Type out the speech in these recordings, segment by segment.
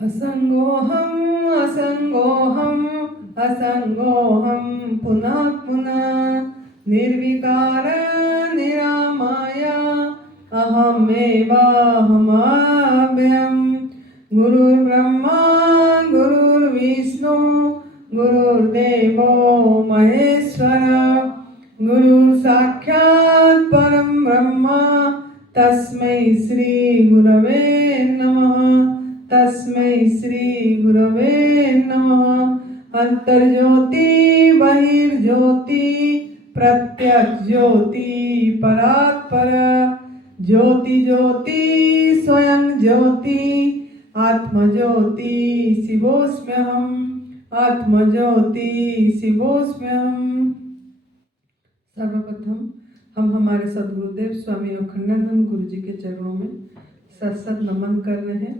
असंगोहम असंगोहम असंगोहम पुनः पुनः निर्विकार निरामय अहमेवाहमव्ययम् गुरुर्ब्रह्मा गुरुर्विष्णु गुरुर्देवो महेश्वर गुरुः साक्षात् परं ब्रह्म तस्मै श्री गुरवे नमः तस्मै श्री गुरवे नमः अंतर्ज्योति बहिर्ज्योति प्रत्यक्ष ज्योति परात्पर ज्योति ज्योति स्वयं ज्योति आत्मज्योति शिवोऽस्म्यहम् आत्मज्योति शिवोऽस्म्यहम्। सर्वप्रथम हम हमारे सद्गुरुदेव स्वामी अखंडानंद गुरु जी के चरणों में सत नमन कर रहे हैं,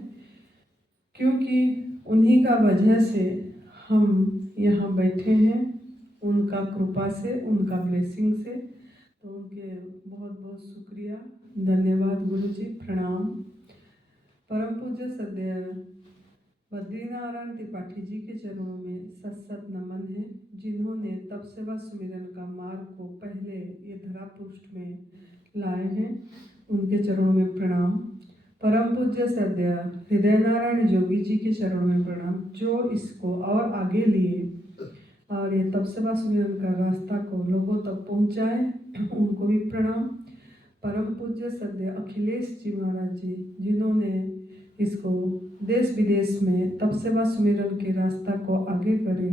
क्योंकि उन्हीं का वजह से हम यहाँ बैठे हैं, उनका कृपा से, उनका ब्लेसिंग से। तो उनके बहुत बहुत शुक्रिया, धन्यवाद गुरु जी, प्रणाम। परम पूज्य सदैव बद्रीनारायण त्रिपाठी जी के चरणों में सत नमन है, जिन्होंने तप सेवा सुमिरन का मार्ग को पहले ये धरा पृष्ठ में लाए हैं, उनके चरणों में प्रणाम। परम पूज्य सदैव हृदय नारायण जोगी जी के चरणों में प्रणाम, जो इसको और आगे लिए और ये तप सेवा सुमिरन का रास्ता को लोगों तक पहुँचाए, उनको भी प्रणाम। परम पूज्य सदैव अखिलेश जी महाराज जी, जिन्होंने इसको देश विदेश में तप सेवा सुमिरन के रास्ता को आगे करे,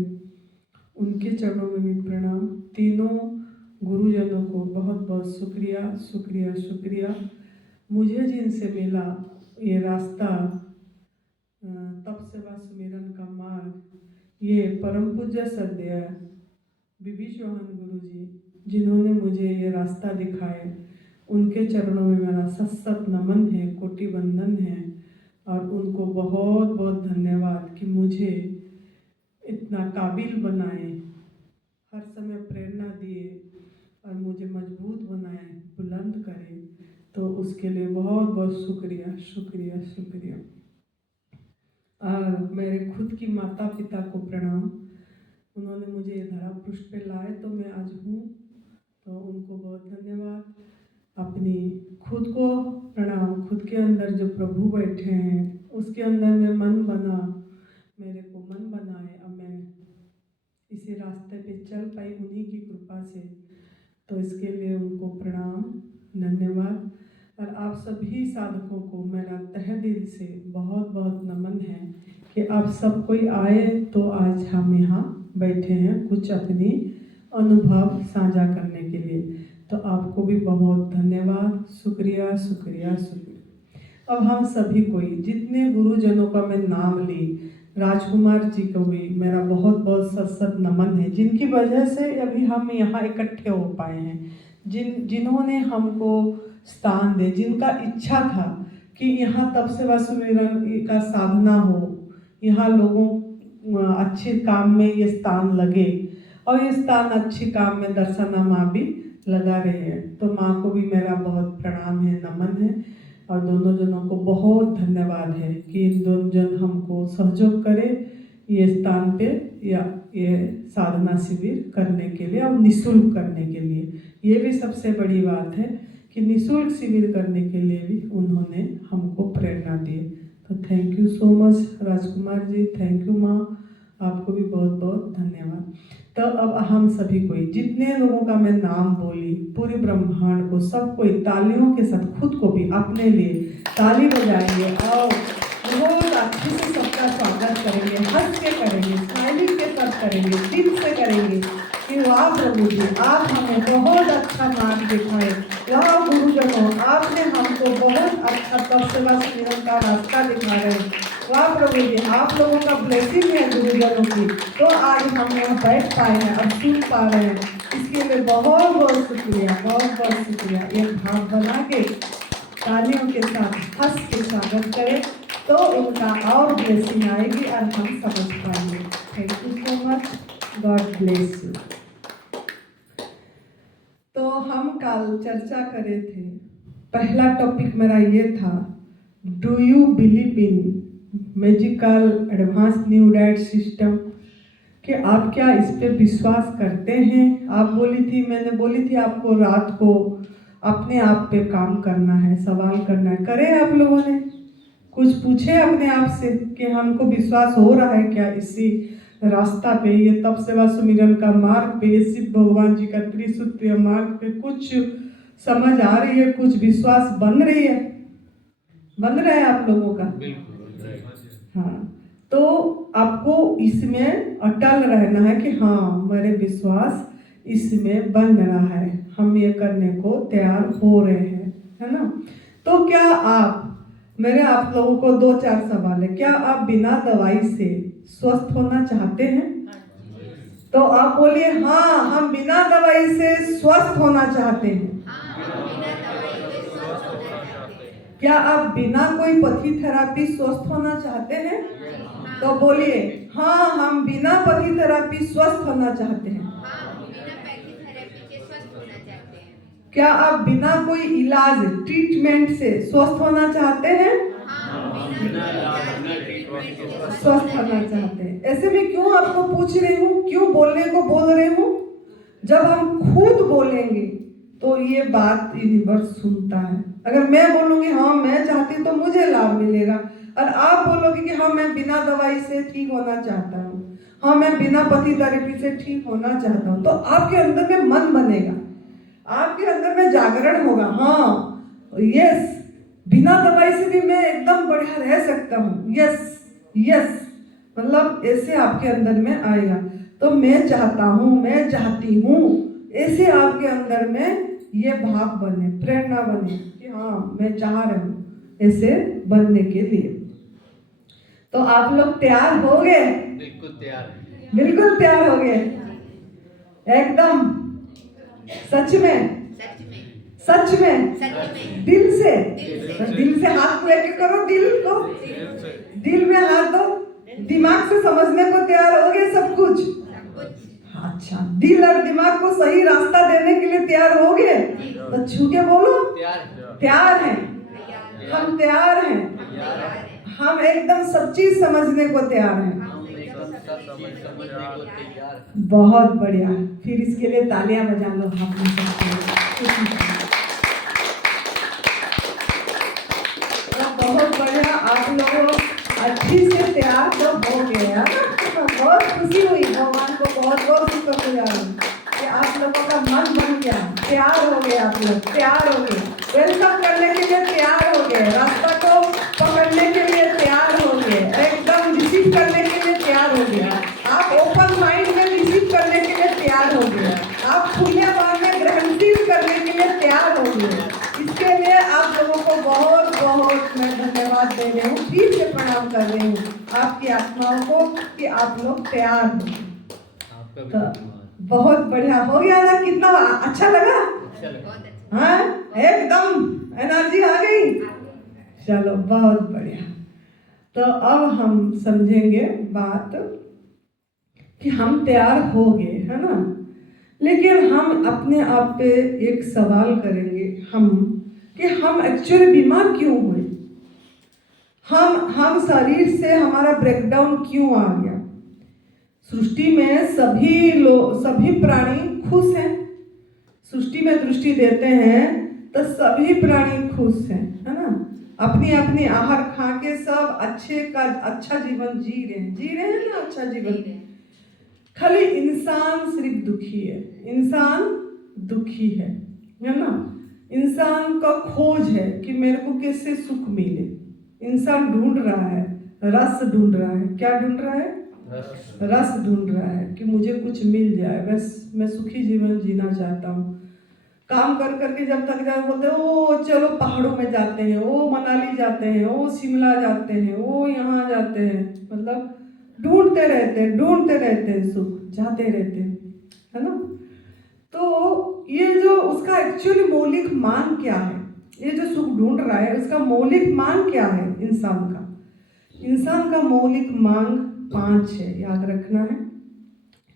उनके चरणों में भी प्रणाम। तीनों गुरुजनों को बहुत बहुत शुक्रिया शुक्रिया शुक्रिया। मुझे जिनसे मिला ये रास्ता, तप सेवा सुमिरन का मार्ग, ये परम पूज्य सदैव बीबी चौहान गुरु जी, जिन्होंने मुझे ये रास्ता दिखाए, उनके चरणों में मेरा सत नमन है, कोटि वंदन है। और उनको बहुत बहुत धन्यवाद कि मुझे इतना काबिल बनाए, हर समय प्रेरणा दिए और मुझे मजबूत बनाए, बुलंद करे। तो उसके लिए बहुत बहुत शुक्रिया शुक्रिया शुक्रिया। और मेरे खुद की माता पिता को प्रणाम, उन्होंने मुझे धरा पृष्ठ पे लाए तो मैं आज हूँ, तो उनको बहुत धन्यवाद। अपनी खुद को प्रणाम, खुद के अंदर जो प्रभु बैठे हैं उसके अंदर में मन बना, मेरे को मन बनाए, अब मैं इसी रास्ते पे चल पाई उन्हीं की कृपा से। तो इसके लिए उनको प्रणाम, धन्यवाद। और आप सभी साधकों को मेरा तहे दिल से बहुत बहुत नमन है कि आप सब कोई आए तो आज हम यहाँ बैठे हैं कुछ अपनी अनुभव साझा करने के लिए। तो आपको भी बहुत धन्यवाद, शुक्रिया शुक्रिया शुक्रिया। अब हम सभी कोई, जितने गुरुजनों का मैं नाम ली, राजकुमार जी को भी मेरा बहुत बहुत सत नमन है, जिनकी वजह से अभी हम यहाँ इकट्ठे हो पाए हैं, जिन्होंने हमको स्थान दे, जिनका इच्छा था कि यहाँ तप सेवा सुमिरन का साधना हो, यहाँ लोगों अच्छे काम में ये स्थान लगे, और ये स्थान अच्छे काम में दर्शना माँ भी लगा रहे हैं। तो माँ को भी मेरा बहुत प्रणाम है, नमन है। और दोनों जनों को बहुत धन्यवाद है कि इन दोनों जन हमको सहयोग करे ये स्थान पे या ये साधना शिविर करने के लिए, और निःशुल्क करने के लिए। ये भी सबसे बड़ी बात है कि निःशुल्क शिविर करने के लिए भी उन्होंने हमको प्रेरणा दी। तो thank you so much Rajkumar ji, thank you माँ, आपको भी बहुत बहुत धन्यवाद। तो अब हम सभी कोई, जितने लोगों का मैं नाम बोली, पूरे ब्रह्मांड को, सब कोई तालियों के साथ खुद को भी अपने लिए ताली बजाएंगे और बहुत अच्छे से सबका स्वागत करेंगे, हंस के करेंगे, स्माइलिंग के साथ करेंगे, दिल से करेंगे कि वाह प्रभु जी, आप हमें बहुत अच्छा मार्ग दिखाए, वाह गुरुजनों, आपने हमको बहुत अच्छा तप सेवा सुमिरन का रास्ता दिखा रहे हैं, वाह प्रभु जी, आप लोगों का ब्लेसिंग है गुरुजनों की, तो आज हम यहाँ बैठ पाए हैं और सुन पा रहे हैं। इसके लिए बहुत बहुत शुक्रिया, बहुत बहुत शुक्रिया। ये भाव बना के तालियों के साथ हंस के स्वागत करें तो इनका और ब्लेसिंग आएगी और हम समझ पाएंगे। Thank you so much, God bless you. तो हम कल चर्चा करे थे, पहला टॉपिक मेरा ये था, do you believe in magical advance new diet system कि आप क्या इस पे विश्वास करते हैं। आप मैंने बोली थी आपको रात को अपने आप पे काम करना है, सवाल करना है। करे आप लोगों ने कुछ पूछे अपने आप से कि हमको विश्वास हो रहा है क्या इसी रास्ता पे, ये तप सेवा सुमिरन का मार्ग पे, शिव भगवान जी का त्रिसूत्रीय मार्ग पे कुछ समझ आ रही है, कुछ विश्वास बन रही है, बन रहा है आप लोगों का? हाँ, तो आपको इसमें अटल रहना है कि हाँ मेरे विश्वास इसमें बन रहा है, हम ये करने को तैयार हो रहे हैं, है ना। तो क्या मेरे आप लोगों को 2-4 सवाल है। क्या आप बिना दवाई से स्वस्थ होना चाहते हैं? तो आप बोलिए हाँ, हम बिना दवाई से स्वस्थ होना चाहते हैं। क्या आप बिना कोई पथी थेरापी स्वस्थ होना चाहते हैं? तो बोलिए हाँ, हम बिना पथी थेरापी स्वस्थ होना चाहते हैं। क्या आप बिना कोई इलाज ट्रीटमेंट से स्वस्थ होना चाहते हैं? स्वस्थ होना चाहते हैं। ऐसे में क्यों आपको पूछ रही हूँ, क्यों बोलने को बोल रही हूँ? जब हम खुद बोलेंगे तो ये बात यूनिवर्स सुनता है। अगर मैं बोलूँगी हाँ मैं चाहती हूँ तो मुझे लाभ मिलेगा, और आप बोलोगे कि हाँ मैं बिना दवाई से ठीक होना चाहता हूँ, हाँ मैं बिना पथी थेरेपी से ठीक होना चाहता हूँ, तो आपके अंदर में मन बनेगा, आपके अंदर में जागरण होगा। हाँ यस, बिना दवाई से भी मैं एकदम बढ़िया रह सकता हूँ। यस यस, मतलब ऐसे आपके अंदर में आएगा। तो मैं चाहता हूँ, मैं चाहती हूँ, ऐसे आपके अंदर में ये भाव बने, प्रेरणा बने कि हाँ मैं चाह रहा हूँ ऐसे बनने के लिए। तो आप लोग तैयार हो गए? बिल्कुल तैयार, बिल्कुल तैयार हो गए एकदम, सच में, सच में, दिल से, दिल से हाथ लेके करो, दिल को, दिल में हाथ दो, दिमाग से समझने को तैयार हो गए सब कुछ? अच्छा, दिल और दिमाग को सही रास्ता देने के लिए तैयार हो गए? तो छू के बोलो तैयार हैं, हम तैयार हैं, हम एकदम सब चीज समझने को तैयार हैं। बहुत बढ़िया, फिर इसके लिए तालियां बजा लो आप बहुत बढ़िया, आप लोग अच्छी से तैयार तो हो गए है ना। बहुत खुशी हुई, भगवान को बहुत बहुत शुक्रिया कि आप लोगों का मन बन गया, तैयार हो गए, आप लोग तैयार हो गए, वेलकम करने के लिए तैयार हो गए, रास्ता को पकड़ने के लिए तैयार हो गए, एकदम रिसीव करने के लिए तैयार हो गया, आप ओपन माइंड में रिसीव करने के लिए तैयार हो गए, आप खुले मन में ग्रहणशील करने के लिए तैयार हो गए। इसके लिए आप लोगों को बहुत बहुत मैं धन्यवाद दे रही हूँ, फिर से प्रणाम कर रही हूँ आपकी आत्माओं को कि आप लोग तैयार हो। तो बहुत बढ़िया हो गया ना, कितना अच्छा लगा? हाँ एकदम एनर्जी आ गई, चलो बहुत बढ़िया। तो अब हम समझेंगे बात कि हम तैयार हो गए है ना, लेकिन हम अपने आप पे एक सवाल करेंगे कि हम एक्चुअली बीमार क्यों हुए, हम शरीर से हमारा ब्रेकडाउन क्यों आ गया। सृष्टि में सभी प्राणी खुश हैं, सृष्टि में दृष्टि देते हैं तो सभी प्राणी खुश हैं, है ना, अपनी अपनी आहार खा के सब अच्छा जीवन जी रहे हैं ना, अच्छा जीवन। खाली इंसान सिर्फ दुखी है, इंसान दुखी है ना। इंसान का खोज है कि मेरे को कैसे सुख मिले, इंसान ढूंढ रहा है, रस ढूंढ रहा है। क्या ढूंढ रहा है? रस ढूंढ रहा है कि मुझे कुछ मिल जाए, बस मैं सुखी जीवन जीना चाहता हूँ। काम कर करके जब तक जाए बोलते हैं ओ चलो पहाड़ों में जाते हैं, ओ मनाली जाते हैं, ओ शिमला जाते हैं, ओ यहाँ जाते हैं, मतलब ढूंढते रहते हैं सुख, जाते रहते हैं, है ना। तो ये जो उसका एक्चुअली मौलिक मांग क्या है, ये जो सुख ढूंढ रहा है उसका मौलिक मांग क्या है इंसान का? इंसान का मौलिक मांग 5 है, याद रखना है।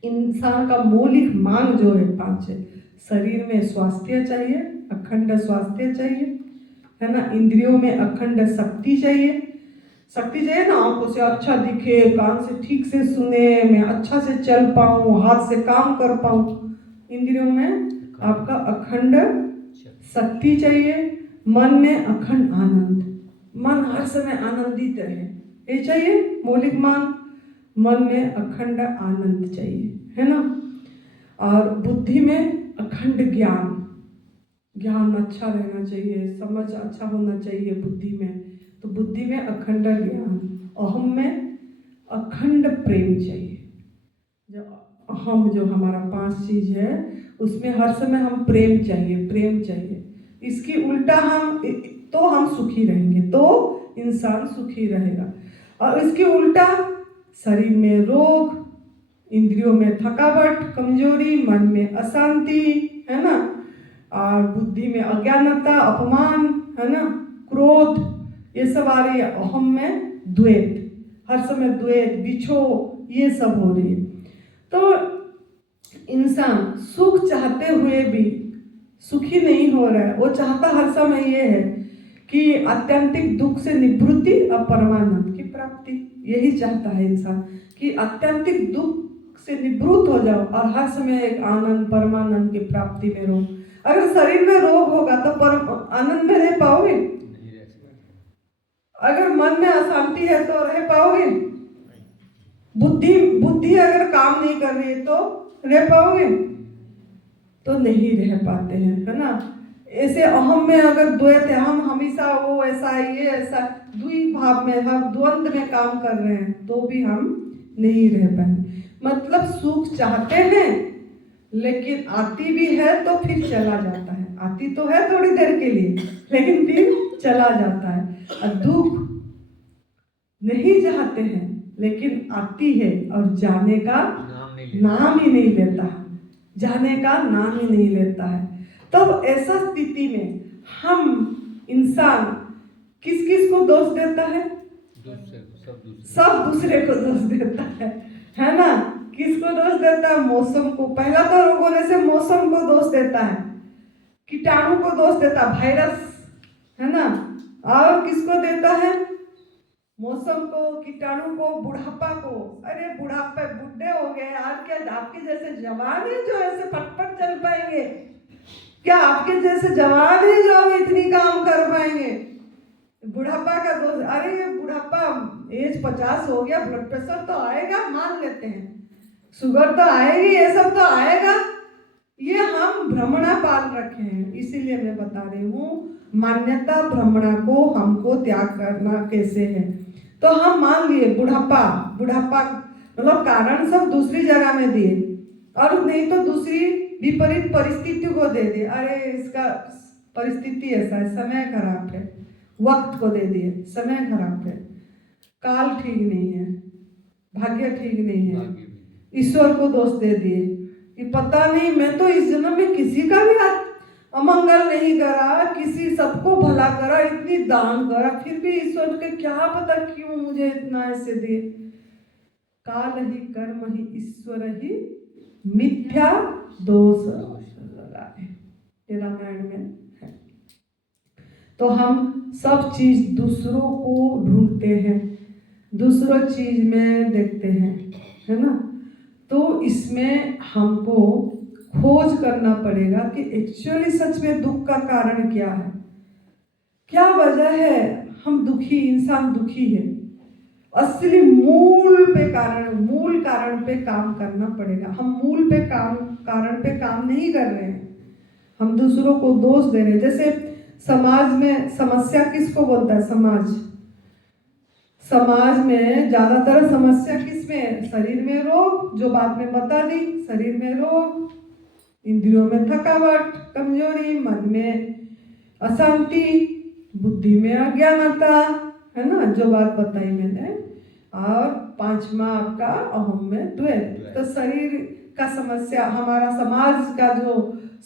इंसान का मौलिक मांग जो है 5 है। शरीर में स्वास्थ्य चाहिए, अखंड स्वास्थ्य चाहिए, है ना। इंद्रियों में अखंड शक्ति चाहिए, शक्ति चाहिए ना, आंखों से अच्छा दिखे, कान से ठीक से सुने, मैं अच्छा से चल पाऊँ, हाथ से काम कर पाऊँ। इंद्रियों में आपका अखंड शक्ति चाहिए, मन में अखंड आनंद, मन हर समय आनंदित रहे, ये चाहिए मौलिक मान। मन में अखंड आनंद चाहिए, है ना। और बुद्धि में अखंड ज्ञान, ज्ञान अच्छा रहना चाहिए, समझ अच्छा होना चाहिए बुद्धि में, तो बुद्धि में अखंड ज्ञान। अहम में अखंड प्रेम चाहिए। जो अहम जो हमारा 5 चीज है उसमें हर समय हम प्रेम चाहिए, प्रेम चाहिए। इसकी उल्टा हम सुखी रहेंगे, तो इंसान सुखी रहेगा। और इसकी उल्टा शरीर में रोग, इंद्रियों में थकावट, कमजोरी, मन में अशांति, है ना, और बुद्धि में अज्ञानता, अपमान, है ना, क्रोध, ये सब आ रही है। अहम में द्वैत, हर समय द्वैत, बिछो, ये सब हो रही है। तो इंसान सुख चाहते हुए भी सुखी नहीं हो रहा है। वो चाहता हर समय ये है कि आत्यंतिक दुख से निवृत्ति और परमानंद की प्राप्ति, यही चाहता है इंसान कि आत्यंतिक दुख से निवृत्त हो जाओ और हर समय एक आनंद, परमानंद की प्राप्ति में रहो। अगर शरीर में रोग होगा तो आनंद में रह पाओगे? अगर मन में अशांति है तो रह पाओगे? बुद्धि अगर काम नहीं कर रही है तो रह पाओगे? तो नहीं रह पाते हैं, है ना। ऐसे अहम में अगर द्वैत है, हम हमेशा वो ऐसा है, ये ऐसा, द्विभाव में, हम द्वंद में काम कर रहे हैं, तो भी हम नहीं रह पाएंगे। मतलब सुख चाहते हैं लेकिन आती भी है तो फिर चला जाता है। आती तो है थोड़ी देर के लिए, लेकिन फिर चला जाता है। और दुख नहीं चाहते हैं लेकिन आती है और जाने का नाम ही नहीं लेता, जाने का नाम ही नहीं लेता है। तब ऐसा स्थिति में हम इंसान किस किस को दोष देता है? सब दूसरे को दोष देता है ना। किसको दोष देता है? मौसम को। पहला तो रोग होने से मौसम को दोष देता है, कीटाणु को दोष देता है, वायरस, है ना। और किसको देता है? मौसम को, कीटाणु को, बुढ़ापा को। अरे बुढ़ापे, बुढ़े हो गए, आज क्या आपके जैसे जवान है जो ऐसे फटफट चल पाएंगे? क्या आपके जैसे जवान है जो इतनी काम कर पाएंगे? बुढ़ापा का दोष, अरे ये बुढ़ापा, एज 50 हो गया, ब्लड प्रेशर तो आएगा, मान लेते हैं, शुगर तो आएगी, ये सब तो आएगा। ये हम भ्रमणा पाल रखे हैं, इसीलिए मैं बता रही हूँ मान्यता भ्रमणा को हमको त्याग करना कैसे है। तो हम मान लिए बुढ़ापा मतलब कारण सब दूसरी जगह में दिए, और नहीं तो दूसरी विपरीत परिस्थिति को दे दिए। अरे इसका परिस्थिति ऐसा है, समय खराब है, वक्त को दे दिए, समय खराब है, काल ठीक नहीं है, भाग्य ठीक नहीं है, ईश्वर को दोष दे दिए कि पता नहीं, मैं तो इस जन्म में किसी का भी अमंगल नहीं करा, किसी सबको भला करा, इतनी दान करा, फिर भी ईश्वर के क्या पता क्यों मुझे इतना ऐसे दिए। काल ही कर्म ही ईश्वर ही मिथ्या दोष लगाए, रामायण में है। तो हम सब चीज दूसरों को ढूंढते हैं, दूसरों चीज में देखते हैं, है ना। तो इसमें हमको खोज करना पड़ेगा कि एक्चुअली सच में दुख का कारण क्या है, क्या वजह है हम दुखी, इंसान दुखी है। असली मूल कारण पे काम करना पड़ेगा। हम मूल पे कारण पे काम नहीं कर रहे हैं, हम दूसरों को दोष दे रहे हैं। जैसे समाज में समस्या किसको बोलता है? समाज में ज्यादातर समस्या किसमें? शरीर में रोग, जो बात में बता दी, शरीर में रोग, इंद्रियों में थकावट, कमजोरी, मन में अशांति, बुद्धि में अज्ञानता, है ना, जो बात बताई मैंने। और 5वां आपका अहम में द्वैत। तो शरीर का समस्या, हमारा समाज का जो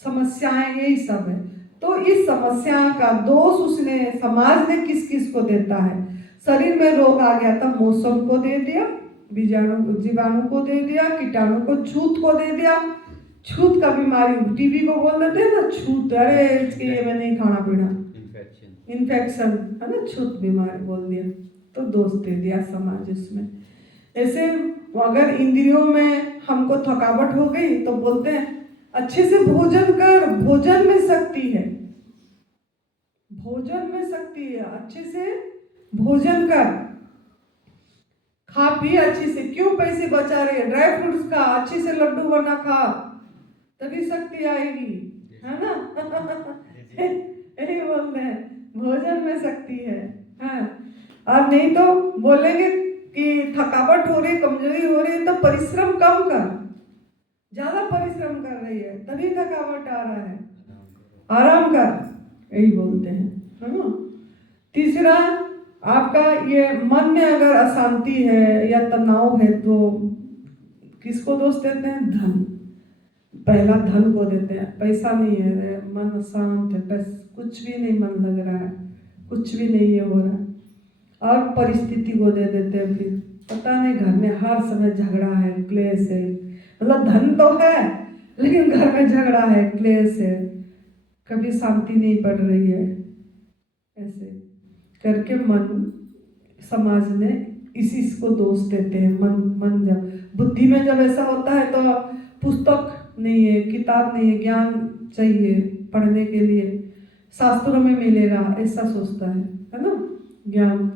समस्याएं, यही सब है। तो इस समस्या का दोष उसने, समाज ने किस किस को देता है? शरीर में रोग आ गया तो मौसम को दे दिया, जीवाणु को दे दिया, कीटाणु को, छूत को दे दिया। छूत का बीमारी टीबी को बोल देते हैं ना, छूत, अरे इसके लिए मैं नहीं खाना पीना, इन्फेक्शन, है ना, छूत बीमारी बोल दिया। तो दोष दे दिया समाज उसमें। ऐसे अगर इंद्रियों में हमको थकावट हो गई तो बोलते हैं अच्छे से भोजन कर, भोजन में शक्ति है, भोजन में शक्ति है, अच्छे से भोजन कर, खा पी अच्छे से, क्यों पैसे बचा रहे, ड्राई फ्रूट्स खा, अच्छे से लड्डू बना खा, तभी शक्ति आएगी, है ना। यही बोलते हैं भोजन में शक्ति है, हाँ। और नहीं तो बोलेंगे कि थकावट हो रही, कमजोरी हो रही है तो परिश्रम कम कर, ज्यादा परिश्रम कर रही है तभी थकावट आ रहा है, आराम कर, यही बोलते हैं, है ना। तीसरा, आपका ये मन में अगर अशांति है या तनाव है तो किसको दोष देते हैं? धन, पहला धन को देते हैं, पैसा नहीं है, मन अशांत है, बस कुछ भी नहीं मन लग रहा है, कुछ भी नहीं ये हो रहा है। और परिस्थिति को दे देते हैं, फिर पता नहीं घर में हर समय झगड़ा है, क्लेश है, मतलब धन तो है लेकिन घर में झगड़ा है, क्लेश है, कभी शांति नहीं पड़ रही है, ऐसे करके मन, समाज ने इसी को दोष देते हैं। मन जब बुद्धि में जब ऐसा होता है तो पुस्तक नहीं है, किताब नहीं है, ज्ञान चाहिए पढ़ने के लिए, शास्त्रों में मिलेगा ऐसा सोचता है ना, ज्ञान,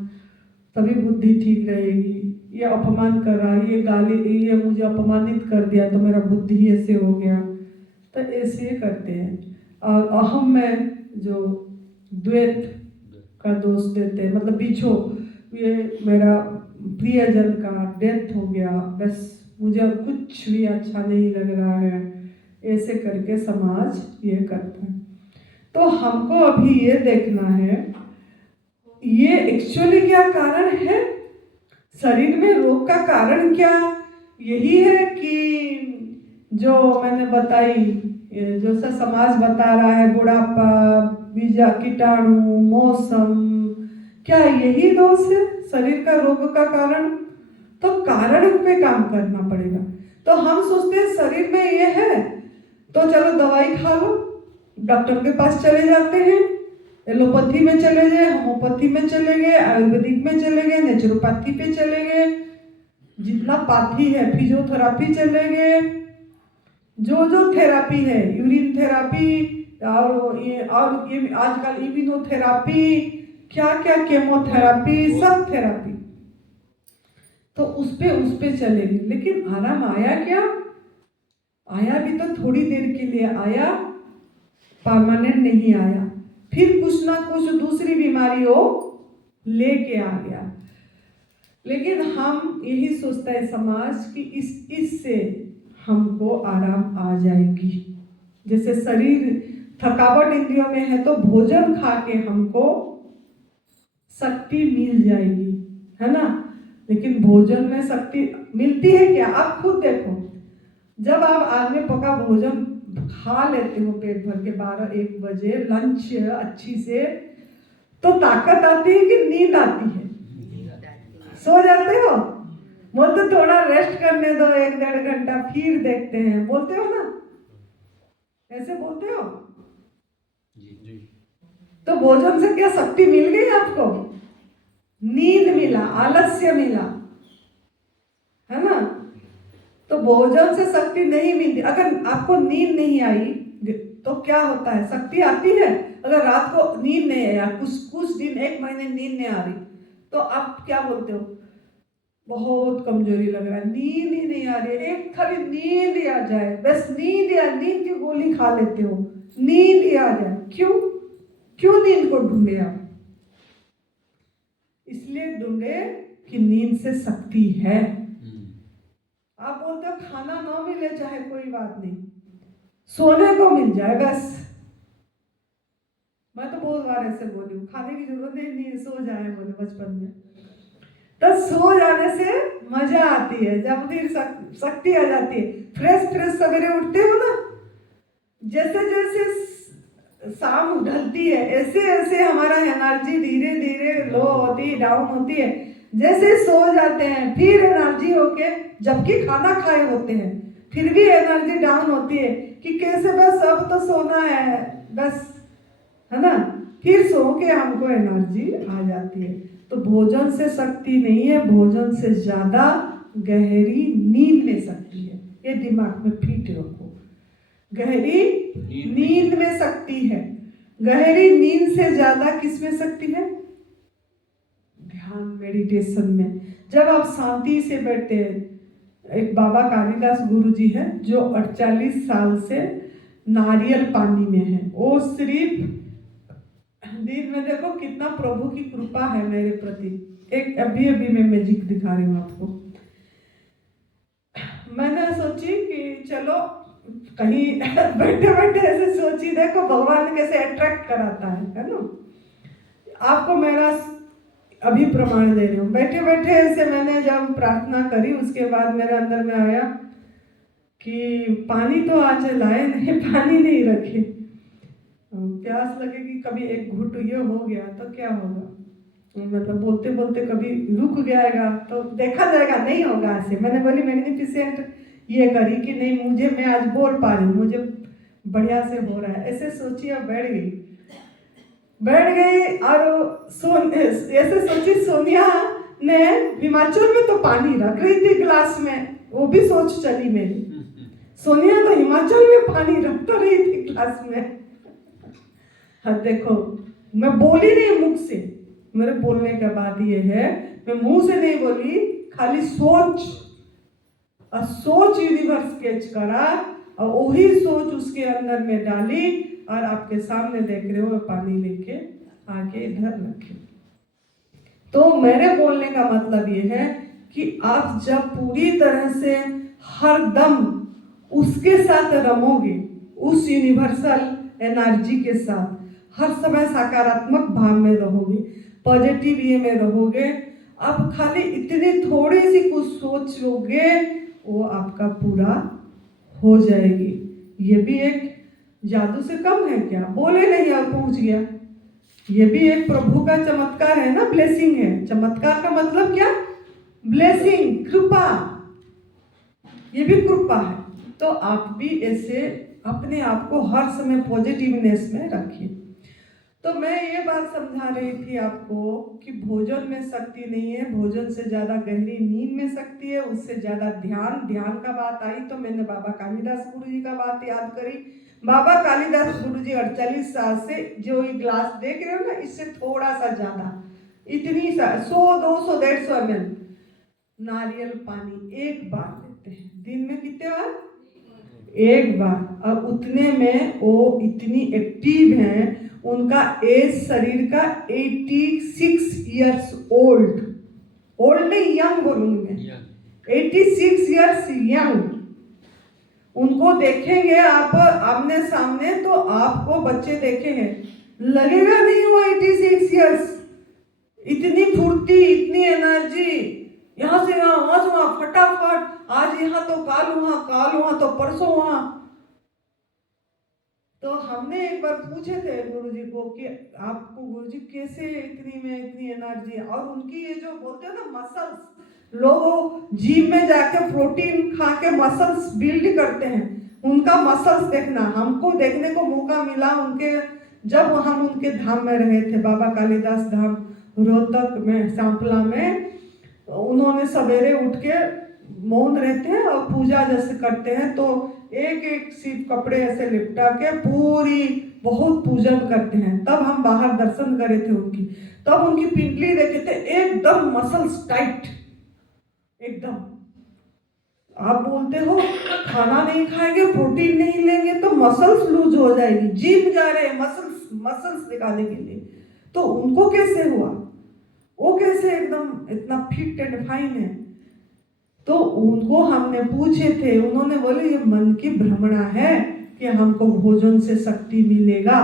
तभी बुद्धि ठीक रहेगी। ये अपमान कर रहा, ये गाली, ये मुझे अपमानित कर दिया तो मेरा बुद्धि ऐसे हो गया, तो ऐसे करते हैं। और अहम में जो द्वैत का दोष देते हैं, मतलब पीछो, ये मेरा प्रियजन का डेथ हो गया, बस मुझे कुछ भी अच्छा नहीं लग रहा है, ऐसे करके समाज ये करता है। तो हमको अभी ये देखना है ये एक्चुअली क्या कारण है, शरीर में रोग का कारण क्या यही है कि जो मैंने बताई, जो सा समाज बता रहा है, बुढ़ापा, बीजा, कीटाणु, मौसम, क्या यही दोष है शरीर का रोग का कारण? तो कारण पे काम करना पड़ेगा। तो हम सोचते हैं शरीर में ये है तो चलो दवाई खा लो, डॉक्टर के पास चले जाते हैं, एलोपैथी में चले गए, होम्योपैथी में चले गए, आयुर्वेदिक में चले गए, नेचुरोपैथी पे चले गए, जितना पाथी है, फिजियोथेरापी चले गए, जो थेरापी है, यूरिन थेरापी और ये आजकल इम्यूनोथेरापी, क्या क्या केमोथेरापी, सब थेरापी, तो उस पे चलेगी। लेकिन आराम आया क्या? आया भी तो थोड़ी देर के लिए आया, परमानेंट नहीं आया, फिर कुछ ना कुछ दूसरी बीमारी हो लेके आ गया। लेकिन हम यही सोचता है समाज कि इससे हमको आराम आ जाएगी। जैसे शरीर थकावट इंद्रियों में है तो भोजन खा के हमको शक्ति मिल जाएगी, है ना। लेकिन भोजन में शक्ति मिलती है क्या? आप खुद देखो, जब आप आग में पका भोजन खा लेते हो पेट भर के 12-1 बजे लंच अच्छी से, तो ताकत आती है कि नींद आती है? सो जाते हो, बोलते थोड़ा रेस्ट करने दो 1-1.5 घंटा फिर देखते हैं, बोलते हो ना, ऐसे बोलते हो जी। तो भोजन से क्या शक्ति मिल गई आपको? नींद मिला, आलस्य मिला, है ना। तो भोजन से शक्ति नहीं मिलती। अगर आपको नींद नहीं आई तो क्या होता है? शक्ति आती है। अगर रात को नींद नहीं आया, कुछ दिन 1 महीने नींद नहीं आ रही, तो आप क्या बोलते हो? बहुत कमजोरी लग रहा है, नींद ही नहीं आ रही है, एक खाली नींद ही आ जाए, बस नींद की गोली खा लेते हो, नींद ही आ जाए। क्यों नींद को ढूंढे आप? इसलिए ढूंढे कि नींद से शक्ति है। आप बोलते हो खाना ना मिले चाहे कोई बात नहीं, सोने को मिल जाए बस। मैं तो बहुत बार ऐसे बोली हूँ, खाने की जरूरत नहीं, सो जाए बोले बचपन में, तो सो जाने से मजा आती है, जब फिर शक्ति आ जाती है, फ्रेश सवेरे उठते हो ना, जैसे शाम ढलती है ऐसे हमारा एनर्जी धीरे धीरे लो होती, डाउन होती है। जैसे सो जाते हैं फिर एनर्जी होके, जबकि खाना खाए होते हैं, फिर भी एनर्जी डाउन होती है कि कैसे बस अब तो सोना है बस, है ना। फिर सो के हमको एनर्जी आ जाती है। तो भोजन से शक्ति नहीं है, भोजन से ज्यादा गहरी नींद में शक्ति है। ये दिमाग में फिट रखो, गहरी नींद में शक्ति है। गहरी नींद से ज्यादा किस में शक्ति है? ध्यान, मेडिटेशन में। जब आप शांति से बैठते हैं, एक बाबा कालिदास गुरु जी है जो 48 साल से नारियल पानी में है। वो सिर्फ दिन में, देखो कितना प्रभु की कृपा है मेरे प्रति। एक अभी मैं मैजिक दिखा रही हूँ आपको। मैंने सोची कि चलो कहीं बैठे बैठे ऐसे सोची, देखो भगवान कैसे अट्रैक्ट कराता है ना। आपको मेरा अभी प्रमाण दे रही हूँ। बैठे बैठे ऐसे मैंने जब प्रार्थना करी, उसके बाद मेरे अंदर में आया कि पानी तो आज लाए नहीं, पानी नहीं रखे, प्यास लगेगी, कभी एक घुट ये हो गया तो क्या होगा, मतलब बोलते बोलते कभी रुक जाएगा तो देखा जाएगा, नहीं होगा ऐसे। मैंने बोली मैग्निफिसेंट ये करी कि नहीं, मुझे, मैं आज बोल पा रही हूँ, मुझे बढ़िया से हो रहा है, ऐसे सोची और बैठ गई। और ऐसे सोची, सोनिया ने हिमाचल में तो पानी रख रही थी ग्लास में, वो भी सोच चली मेरी। सोनिया तो हिमाचल में पानी रख तो रही थी ग्लास में। हाँ देखो, मैं बोली नहीं मुख से, मेरे बोलने का बात ये है, मैं मुंह से नहीं बोली, खाली सोच, और सोच यूनिवर्स स्केच करा और वही सोच उसके अंदर में डाली और आपके सामने देख रहे हो पानी लेके आके इधर रखे। तो मेरे बोलने का मतलब ये है कि आप जब पूरी तरह से हर दम उसके साथ रमोगे, उस यूनिवर्सल एनर्जी के साथ हर समय सकारात्मक भाव में रहोगे, पॉजिटिव ये में रहोगे, आप खाली इतनी थोड़ी सी कुछ सोच लोगे, वो आपका पूरा हो जाएगी। ये भी एक जादू से कम है क्या? बोले नहीं और पहुंच गया। ये भी एक प्रभु का चमत्कार है ना, ब्लेसिंग है। चमत्कार का मतलब क्या? ब्लेसिंग, कृपा, ये भी कृपा है। तो आप भी ऐसे अपने आप को हर समय पॉजिटिवनेस में रखिए। तो मैं ये बात समझा रही थी आपको कि भोजन में शक्ति नहीं है, भोजन से ज्यादा गहरी नींद में शक्ति है, उससे ज्यादा ध्यान का बात आई तो मैंने बाबा कालिदास गुरु जी का बात याद करी। बाबा कालिदास गुरु जी 48 साल से जो ये ग्लास देख रहे हो ना, इससे थोड़ा सा ज्यादा, इतनी सा 100, 200, 150 ml नारियल पानी एक बार लेते हैं। दिन में कितने बार? एक बार। और उतने में वो इतनी एक्टिव हैं, उनका एज शरीर का 86 इयर्स ओल्ड नहीं, यंग बोलूंगी मैं, 86 इयर्स यंग। उनको देखेंगे आप आमने सामने तो आपको बच्चे देखे हैं, लगेगा नहीं वो 86 इयर्स। इतनी फुर्ती, इतनी एनर्जी, यहाँ से वहाँ, वहां से वहां, फटाफट, आज यहाँ तो काल वहां तो परसों वहां। तो हमने एक बार पूछे थे गुरुजी को कि आपको गुरुजी कैसे इतनी एनर्जी, और उनकी ये जो बोलते हैं ना मसल्स, लोग जिम में जाके प्रोटीन खा के मसल्स बिल्ड करते हैं, उनका मसल्स देखना, हमको देखने को मौका मिला उनके, जब हम उनके धाम में रहे थे, बाबा कालिदास धाम रोहतक में, सांपला में। उन्होंने सवेरे उठ के मौन रहते हैं और पूजा जैसे करते हैं, तो एक एक सिर्फ कपड़े ऐसे लिपटा के पूरी बहुत पूजन करते हैं। तब हम बाहर दर्शन करे थे उनकी, तब उनकी पिंडली देखे थे, एकदम मसल्स टाइट, एकदम। आप बोलते हो खाना नहीं खाएंगे, प्रोटीन नहीं लेंगे तो मसल्स लूज हो जाएगी, जिम जा रहे हैं मसल्स दिखाने के लिए, तो उनको कैसे हुआ? वो कैसे एकदम इतना फिट एंड फाइन है? तो उनको हमने पूछे थे, उन्होंने बोले ये मन की भ्रमणा है कि हमको भोजन से शक्ति मिलेगा,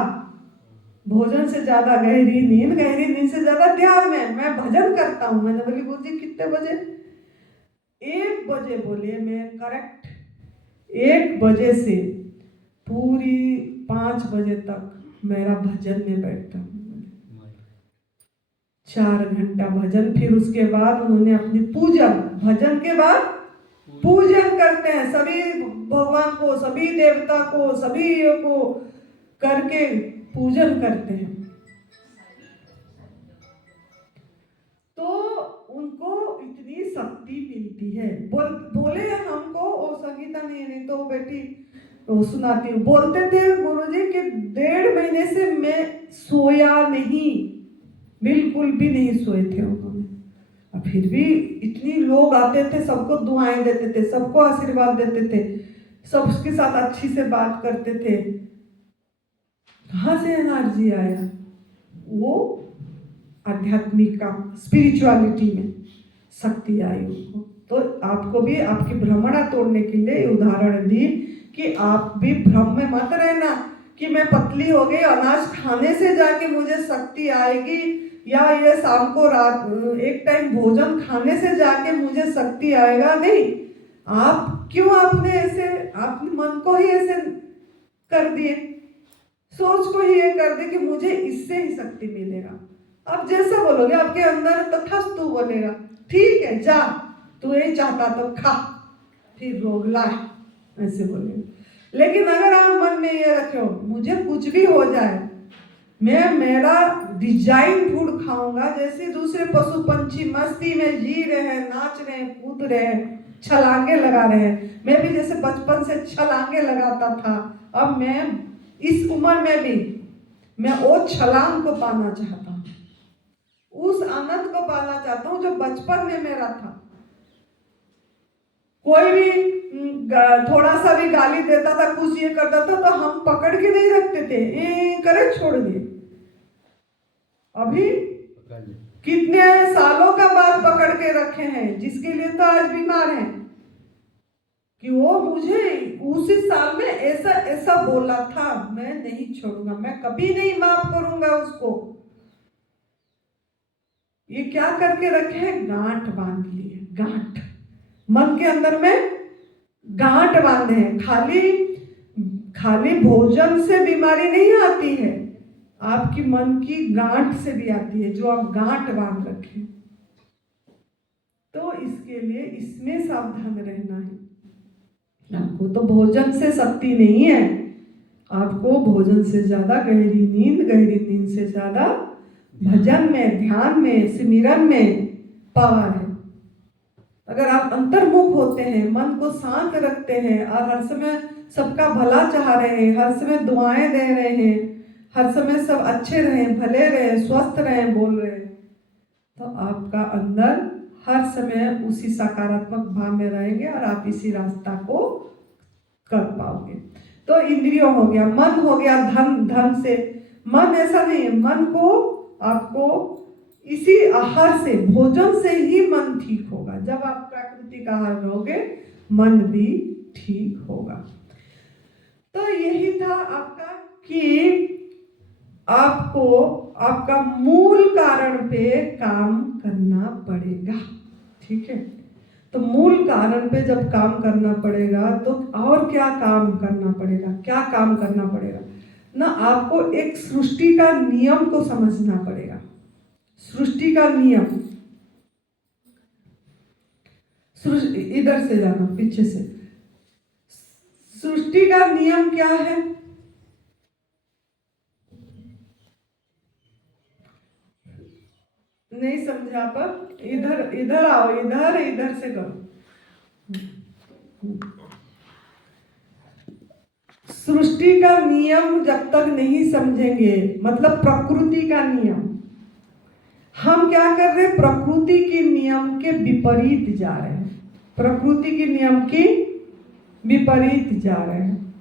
भोजन से ज्यादा गहरी नींद से ज्यादा ध्यान में मैं भजन करता हूँ। मैंने बोली गुरुजी कितने बजे? 1 बजे बोले, मैं करेक्ट 1 बजे से पूरी 5 बजे तक मेरा भजन में बैठता हूँ, 4 घंटा भजन। फिर उसके बाद उन्होंने अपनी पूजन, भजन के बाद पूजन करते हैं, सभी भगवान को, सभी देवता को, सभी को करके पूजन करते हैं। तो उनको इतनी शक्ति मिलती है। बोले हमको, वो संगीता नहीं तो बेटी वो सुनाती हूँ, बोलते थे गुरुजी कि 1.5 महीने से मैं सोया नहीं, बिल्कुल भी नहीं सोए थे उन्होंने। और फिर भी इतनी लोग आते थे, सबको दुआएं देते थे, सबको आशीर्वाद देते थे, सबके साथ अच्छी से बात करते थे। कहाँ से एनर्जी आया? वो आध्यात्मिक का स्पिरिचुअलिटी में शक्ति आई उनको। तो आपको भी आपकी भ्रमणा तोड़ने के लिए उदाहरण दी कि आप भी भ्रम में मत रहना कि मैं पतली हो गई, अनाज खाने से जाके मुझे शक्ति आएगी, या ये शाम को रात एक टाइम भोजन खाने से जाके मुझे शक्ति आएगा। नहीं, आप क्यों आपने ऐसे अपने मन को ही ऐसे कर दिए, सोच को ही ये कर दे कि मुझे इससे ही शक्ति मिलेगा। आप जैसा बोलोगे आपके अंदर तथास्तु बोलेगा, ठीक है जा, तू यही चाहता तो खा, फिर रोग लाए, ऐसे बोलेगा। लेकिन अगर आप मन में ये रखे हो मुझे कुछ भी हो जाए, मैं मेरा डिजाइन फूड खाऊंगा, जैसे दूसरे पशु पंछी मस्ती में जी रहे हैं, नाच रहे हैं, कूद रहे हैं, छलांगे लगा रहे हैं, मैं भी जैसे बचपन से छलांगे लगाता था, अब मैं इस उम्र में भी मैं वो छलांग को पाना चाहता हूँ, उस आनंद को पाना चाहता हूँ जो बचपन में मेरा था। कोई भी थोड़ा सा भी गाली देता था, कुछ ये करता था, तो हम पकड़ के नहीं रखते थे, करे छोड़ दिए। अभी कितने सालों का बाद पकड़ के रखे हैं, जिसके लिए तो आज बीमार हैं कि वो मुझे उसी साल में ऐसा ऐसा बोला था, मैं नहीं छोड़ूंगा, मैं कभी नहीं माफ करूंगा उसको। ये क्या करके रखे हैं? गांठ बांध लिए, गांठ मन के अंदर में गांठ बांधे हैं। खाली भोजन से बीमारी नहीं आती है, आपकी मन की गांठ से भी आती है, जो आप गांठ बांध रखे। तो इसके लिए इसमें सावधान रहना है। आपको तो भोजन से शक्ति नहीं है, आपको भोजन से ज्यादा गहरी नींद से ज्यादा भजन में, ध्यान में, सिमरन में पावर है। अगर आप अंतर्मुख होते हैं, मन को शांत रखते हैं और हर समय सबका भला चाह रहे हैं, हर समय दुआएं दे रहे हैं, हर समय सब अच्छे रहें, भले रहें, स्वस्थ रहें, बोल रहे हैं, तो आपका अंदर हर समय उसी सकारात्मक भाव में रहेंगे और आप इसी रास्ता को कर पाओगे। तो इंद्रियों हो गया, मन हो गया, धन से मन ऐसा नहीं है, मन को आपको इसी आहार से, भोजन से ही मन ठीक होगा। जब आप प्राकृतिक आहार लोगे मन भी ठीक होगा। तो यही था आपका कि आपको आपका मूल कारण पे काम करना पड़ेगा, ठीक है। तो मूल कारण पे जब काम करना पड़ेगा तो और क्या काम करना पड़ेगा, क्या काम करना पड़ेगा ना, आपको एक सृष्टि का नियम को समझना पड़ेगा। सृष्टि का नियम, इधर से जाना, पीछे से। सृष्टि का नियम क्या है? नहीं समझा पर इधर आओ, इधर से करो। सृष्टि का नियम जब तक नहीं समझेंगे, मतलब प्रकृति का नियम, हम क्या कर रहे हैं? प्रकृति के नियम के विपरीत जा रहे हैं, प्रकृति के नियम के विपरीत जा रहे हैं।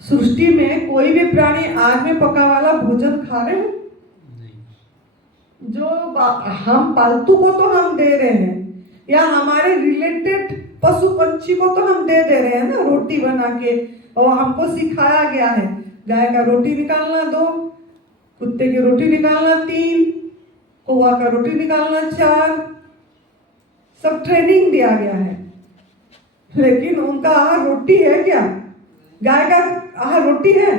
सृष्टि में कोई भी प्राणी आग में पका वाला भोजन खा रहे हैं? जो हम पालतू को तो हम दे रहे हैं, या हमारे रिलेटेड पशु पंछी को तो हम दे रहे हैं ना, रोटी बना के, और हमको सिखाया गया है गाय का रोटी निकालना 2, कुत्ते की रोटी निकालना 3, कौवा का रोटी निकालना 4, सब ट्रेनिंग दिया गया है। लेकिन उनका आहार रोटी है क्या? गाय का आहार रोटी है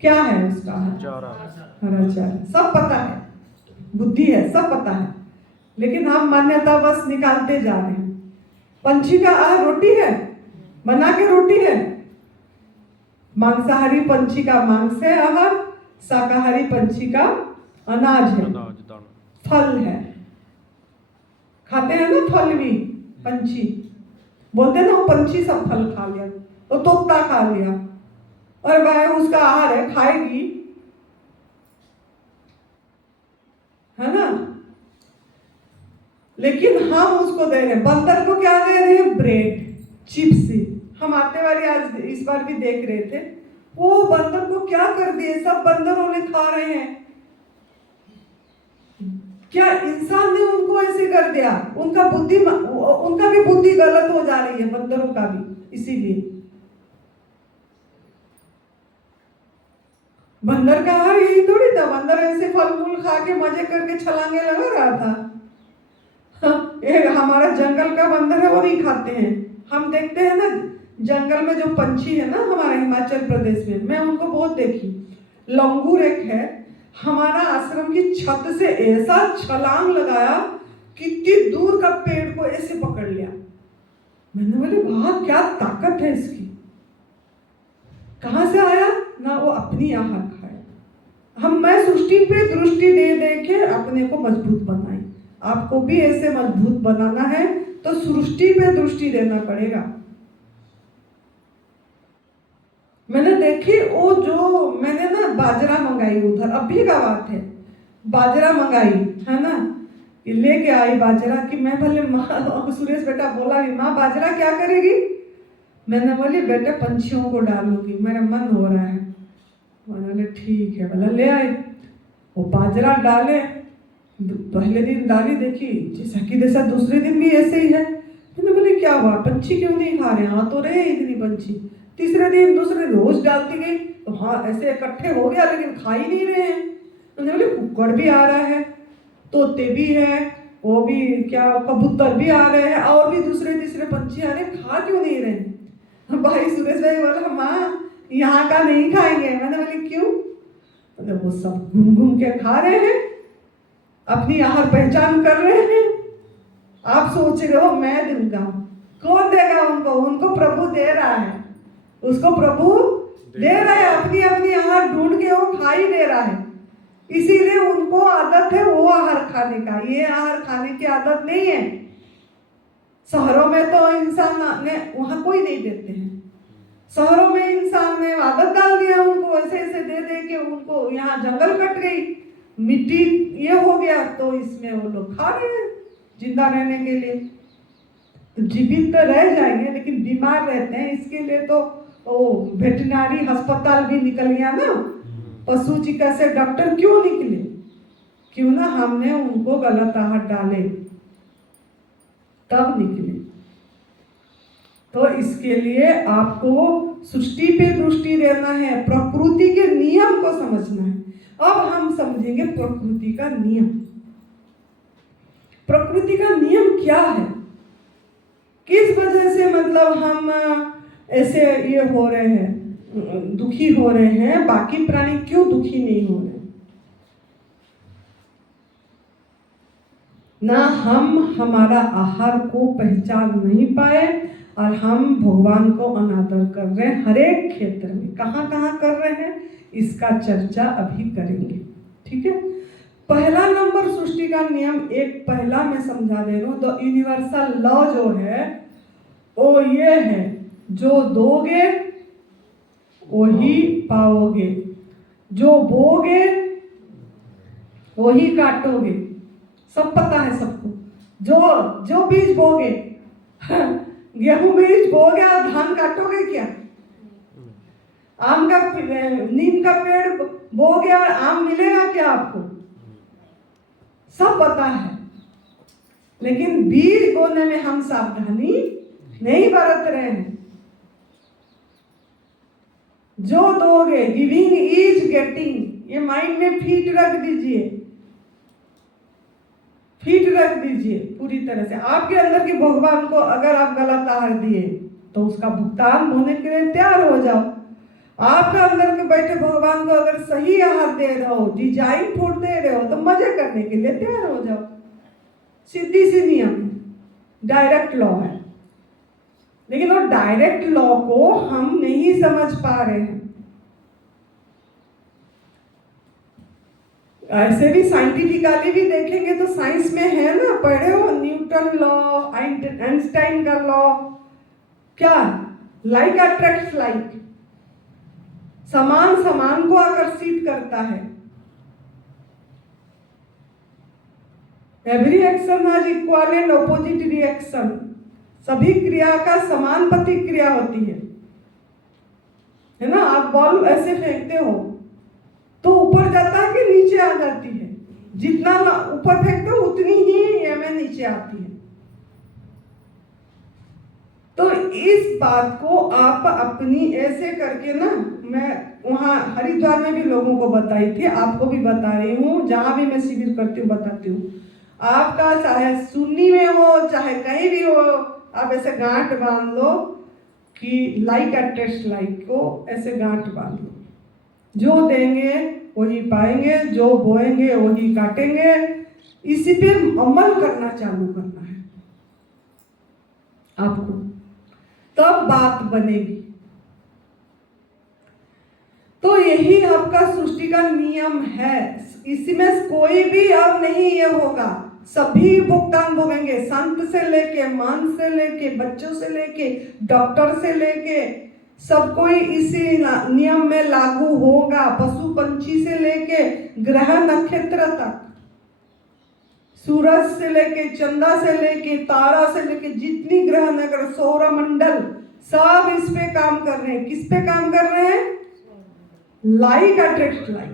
क्या? है उसका हरा चारा, सब पता है, बुद्धि है, सब पता है, लेकिन हम मान्यता बस निकालते जा रहे हैं। पंछी का आहार रोटी है, बना के रोटी है। मांसाहारी पंछी का मांस है आहार, शाकाहारी पंछी का अनाज है, फल है, खाते हैं ना फल भी, पंछी बोलते हैं ना, वो पंछी सब फल खा लिया, तो तोता खा लिया, और गाय उसका आहार है, खाएगी, है ना। लेकिन हम उसको दे रहे हैं, बंदर को क्या दे रहे हैं? Bread, chips. हम आते वाली आज इस बार भी देख रहे थे, वो बंदर को क्या कर दिए, सब बंदरों ने खा रहे हैं। क्या इंसान ने उनको ऐसे कर दिया? उनका भी बुद्धि गलत हो जा रही है, बंदरों का भी। इसीलिए बंदर का आहार यही थोड़ी था, बंदर ऐसे फल फूल खा के मजे करके छलांगे लगा रहा था। ये हमारा जंगल का बंदर है, वो नहीं खाते हैं। हम देखते हैं ना जंगल में जो पंछी है ना हमारे हिमाचल प्रदेश में, मैं उनको बहुत देखी। लंगूर एक है, हमारा आश्रम की छत से ऐसा छलांग लगाया, कितनी दूर का पेड़ को ऐसे पकड़ लिया। मैंने बोले वाह क्या ताकत है इसकी, कहां से आया ना, वो अपनी आहार खाया। मैं सृष्टि पे दृष्टि दे दे के अपने को मजबूत बनाई। आपको भी ऐसे मजबूत बनाना है तो सृष्टि पे दृष्टि देना पड़ेगा। मैंने देखी वो जो मैंने ना बाजरा मंगाई, उधर अभी का बात है, बाजरा मंगाई है ना, लेके आई बाजरा कि मैं भले माँ, सुरेश बेटा बोला कि माँ बाजरा क्या करेगी? मैंने बोली बेटा पंछियों को डालूंगी, मेरा मन हो रहा है। बोले ठीक है, बोला ले आए। वो बाजरा डाले, पहले दिन डाली, देखी जैसा दूसरे दिन भी ऐसे ही है। मैंने बोले क्या हुआ, पंछी क्यों नहीं खा रहे? हाँ तो रहे इतनी पंछी। तीसरे दिन दूसरे रोज डालती गई, तो हाँ ऐसे इकट्ठे हो गया, लेकिन खा ही नहीं रहे हैं। मैंने बोले कुक्कड़ भी आ रहा है, तोते भी है, वो भी क्या कबूतर भी आ रहे हैं, और भी दूसरे तीसरे पंछी आ रहे, खा क्यों नहीं रहे? भाई सुरेश भाई बोला माँ यहाँ का नहीं खाएंगे। मैंने बोली क्यों? मतलब वो सब घूम घूम के खा रहे हैं, अपनी आहार पहचान कर रहे हैं। आप सोच रहे हो मैं दूंगा, कौन देगा उनको? उनको प्रभु दे रहा है, उसको प्रभु दे रहा है, अपनी अपनी आहार ढूंढ के वो खा ही दे रहा है। इसीलिए उनको आदत है वो आहार खाने का, ये आहार खाने की आदत नहीं है। शहरों में तो इंसान ने वहां कोई नहीं देते हैं, शहरों में इंसान ने आदत डाल दिया उनको, ऐसे ऐसे दे दे के उनको, यहाँ जंगल कट गई, मिट्टी ये हो गया, तो इसमें वो लोग खा रहे हैं जिंदा रहने के लिए। तो जीवित तो रह जाएंगे लेकिन बीमार रहते हैं, इसके लिए तो वो वेटरनरी अस्पताल भी निकल गया ना, पशु चिकित्सक डॉक्टर क्यों निकले? क्यों ना हमने उनको गलत आहार डाले तब निकले। तो इसके लिए आपको सृष्टि पे दृष्टि देना है, प्रकृति के नियम को समझना है। अब हम समझेंगे प्रकृति का नियम। प्रकृति का नियम क्या है, किस वजह से मतलब हम ऐसे ये हो रहे हैं, दुखी हो रहे हैं, बाकी प्राणी क्यों दुखी नहीं हो रहे? ना हम हमारा आहार को पहचान नहीं पाए और हम भगवान को अनादर कर रहे हैं हर एक क्षेत्र में। कहाँ कहाँ कर रहे हैं इसका चर्चा अभी करेंगे, ठीक है। पहला नंबर सृष्टि का नियम, एक पहला मैं समझा दे रहा हूँ। तो यूनिवर्सल लॉ जो है वो ये है, जो दोगे वही पाओगे, जो बोगे वही काटोगे। सब पता है सबको, जो बीज बोगे, गेहूं बीज बोगे और धान काटोगे क्या? आम का नीम का पेड़ बोगे और आम मिलेगा क्या आपको? सब पता है, लेकिन बीज बोने में हम सावधानी नहीं बरत रहे हैं। जो दोगे, गिविंग इज गेटिंग, ये माइंड में फिट रख दीजिए, फिट रख दीजिए पूरी तरह से। आपके अंदर की भगवान को अगर आप गलत आहार दिए तो उसका भुगतान होने के लिए तैयार हो जाओ। आपका अंदर के बैठे भगवान को अगर सही आहार दे रहे हो, डिजाइन फूड दे रहे हो, तो मजे करने के लिए तैयार हो जाओ। सीधी सी नियम, डायरेक्ट लॉ है। लेकिन वो डायरेक्ट लॉ को हम नहीं समझ पा रहे हैं। ऐसे भी साइंटिफिकली भी देखेंगे तो साइंस में है ना, पढ़े हो न्यूटन लॉ, आइंस्टाइन का लॉ, क्या लाइक अट्रैक्ट्स लाइक, समान समान को आकर्षित करता है। Every action has equal and opposite reaction, सभी क्रिया का समान प्रतिक्रिया होती है ना। आप बॉल ऐसे फेंकते हो तो ऊपर जाता है कि नीचे आ जाती है, जितना ऊपर फेंकते हो उतनी ही ये में नीचे आती है। तो इस बात को आप अपनी ऐसे करके ना, मैं वहाँ हरिद्वार में भी लोगों को बताई थी, आपको भी बता रही हूँ, जहाँ भी मैं शिविर करती हूँ बताती हूँ। आपका चाहे सुन्नी में हो चाहे कहीं भी हो, आप ऐसे गांठ बांध लो कि लाइक अट्रैक्ट्स लाइक को, ऐसे गांठ बांध लो। जो देंगे वही पाएंगे, जो बोएंगे वही काटेंगे। इसी पे अमल करना चालू करना है आपको, तब बात बनेगी। तो यही आपका सृष्टि का नियम है, इसमें कोई भी अब नहीं ये होगा, सभी भुगतान भोगेंगे, संत से लेके, मान से लेके, बच्चों से लेके, डॉक्टर से लेके, सब कोई इसी नियम में लागू होगा। पशु पंछी से लेके ग्रह नक्षत्र तक, सूरज से लेके, चंदा से लेके, तारा से लेके, जितनी ग्रह नगर, सौर मंडल, सब इस पे काम कर रहे हैं। किस पे काम कर रहे हैं? Like attract like.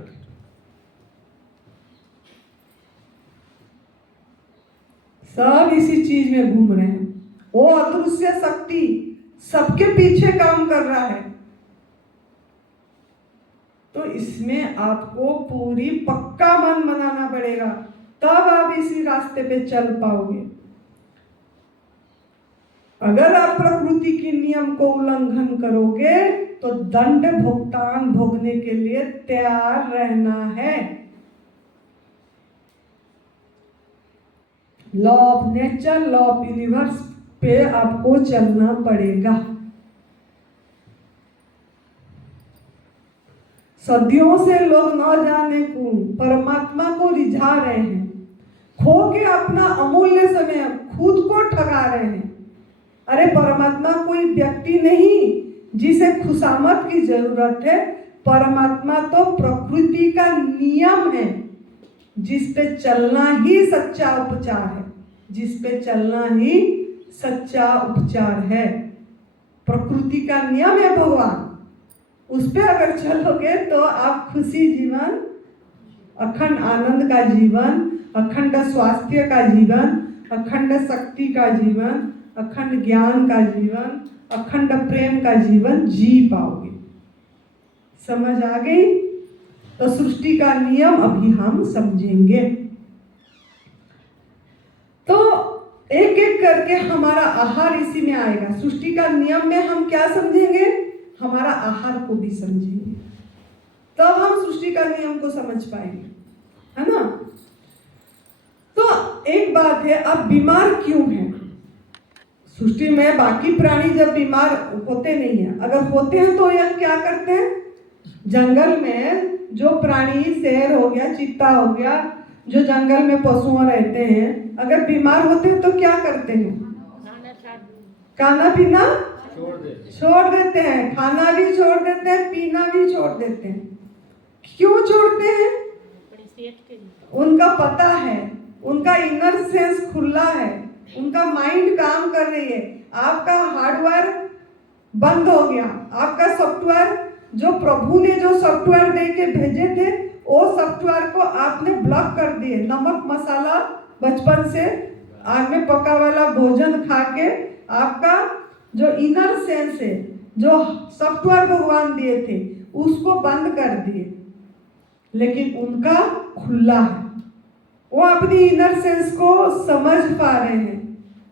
सब इसी चीज में घूम रहे हैं। वो अदृश्य शक्ति सबके पीछे काम कर रहा है। तो इसमें आपको पूरी पक्का मन बनाना पड़ेगा, तब आप इसी रास्ते पे चल पाओगे। अगर आप प्रकृति के नियम को उल्लंघन करोगे तो दंड भुगतान भोगने के लिए तैयार रहना है। Law of nature, law of universe पे आपको चलना पड़ेगा। सदियों से लोग न जाने को परमात्मा को रिझा रहे हैं, खो के अपना अमूल्य समय खुद को ठगा रहे हैं। अरे परमात्मा कोई व्यक्ति नहीं जिसे खुशामद की जरूरत है, परमात्मा तो प्रकृति का नियम है, जिस पे चलना ही सच्चा उपचार है, जिस पे चलना ही सच्चा उपचार है। प्रकृति का नियम है भगवान, उस पे अगर चलोगे तो आप खुशी जीवन, अखंड आनंद का जीवन, अखंड स्वास्थ्य का जीवन, अखंड शक्ति का जीवन, अखंड ज्ञान का जीवन, अखंड प्रेम का जीवन जी पाओगे। समझ आ गई? तो सृष्टि का नियम अभी हम समझेंगे। तो एक एक करके हमारा आहार इसी में आएगा। सृष्टि का नियम में हम क्या समझेंगे? हमारा आहार को भी समझेंगे, तब हम सृष्टि का नियम को समझ पाएंगे, है ना। तो एक बात है, अब बीमार क्यों है सृष्टि में? बाकी प्राणी जब बीमार होते नहीं है, अगर होते हैं तो यह क्या करते हैं? जंगल में जो प्राणी, शेर हो गया, चीता हो गया, जो जंगल में पशुओं रहते हैं, अगर बीमार होते हैं तो क्या करते हैं? खाना पीना छोड़ देते हैं, खाना भी छोड़ देते हैं, पीना भी छोड़ देते हैं। क्यों छोड़ते हैं? उनका पता है, उनका इनर सेंस खुला है, उनका माइंड काम कर रही है। आपका हार्डवेयर बंद हो गया, आपका सॉफ्टवेयर, जो प्रभु ने जो सॉफ्टवेयर दे के भेजे थे, वो सॉफ्टवेयर को आपने ब्लॉक कर दिए। नमक मसाला बचपन से आग में पका वाला भोजन खा के आपका जो इनर सेंस है, जो सॉफ्टवेयर भगवान दिए थे, उसको बंद कर दिए। लेकिन उनका खुला है, वो अपनी इनर सेंस को समझ पा रहे हैं,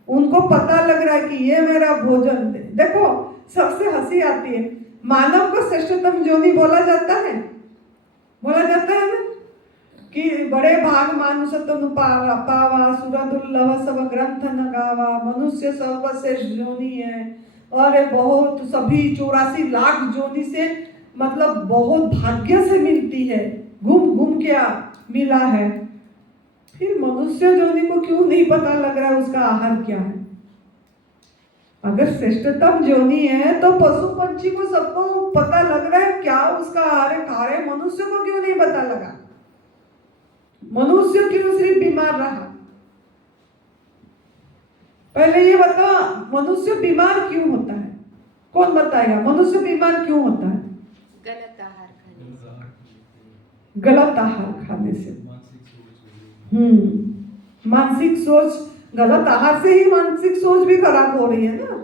उनको पता लग रहा है कि ये मेरा भोजन। देखो सबसे हंसी आती है, मानव को श्रेष्ठतम योनि बोला जाता है ना, कि बड़े भाग मानुष तनु पावा पावा, सुरदुर्लभ सब ग्रंथ न गावा, मनुष्य सर्वश्रेष्ठ योनि है। और बहुत सभी 84 लाख योनि से मतलब बहुत भाग्य से मिलती है। घूम घूम के मिला है, फिर मनुष्य योनि को क्यों नहीं पता लग रहा है उसका आहार क्या है? अगर श्रेष्ठतम योनि है तो पशु पंछी को सबको पता लग रहा है क्या उसका आहार है, खा रहे, मनुष्य को क्यों नहीं पता लगा? मनुष्य क्यों सिर्फ बीमार रहा? पहले ये बताओ, मनुष्य बीमार क्यों होता है? कौन बताएगा मनुष्य बीमार क्यों होता है? गलत आहार खाने से। गलत आहार खाने से। मानसिक सोच, गलत आहार से ही मानसिक सोच भी खराब हो रही है ना,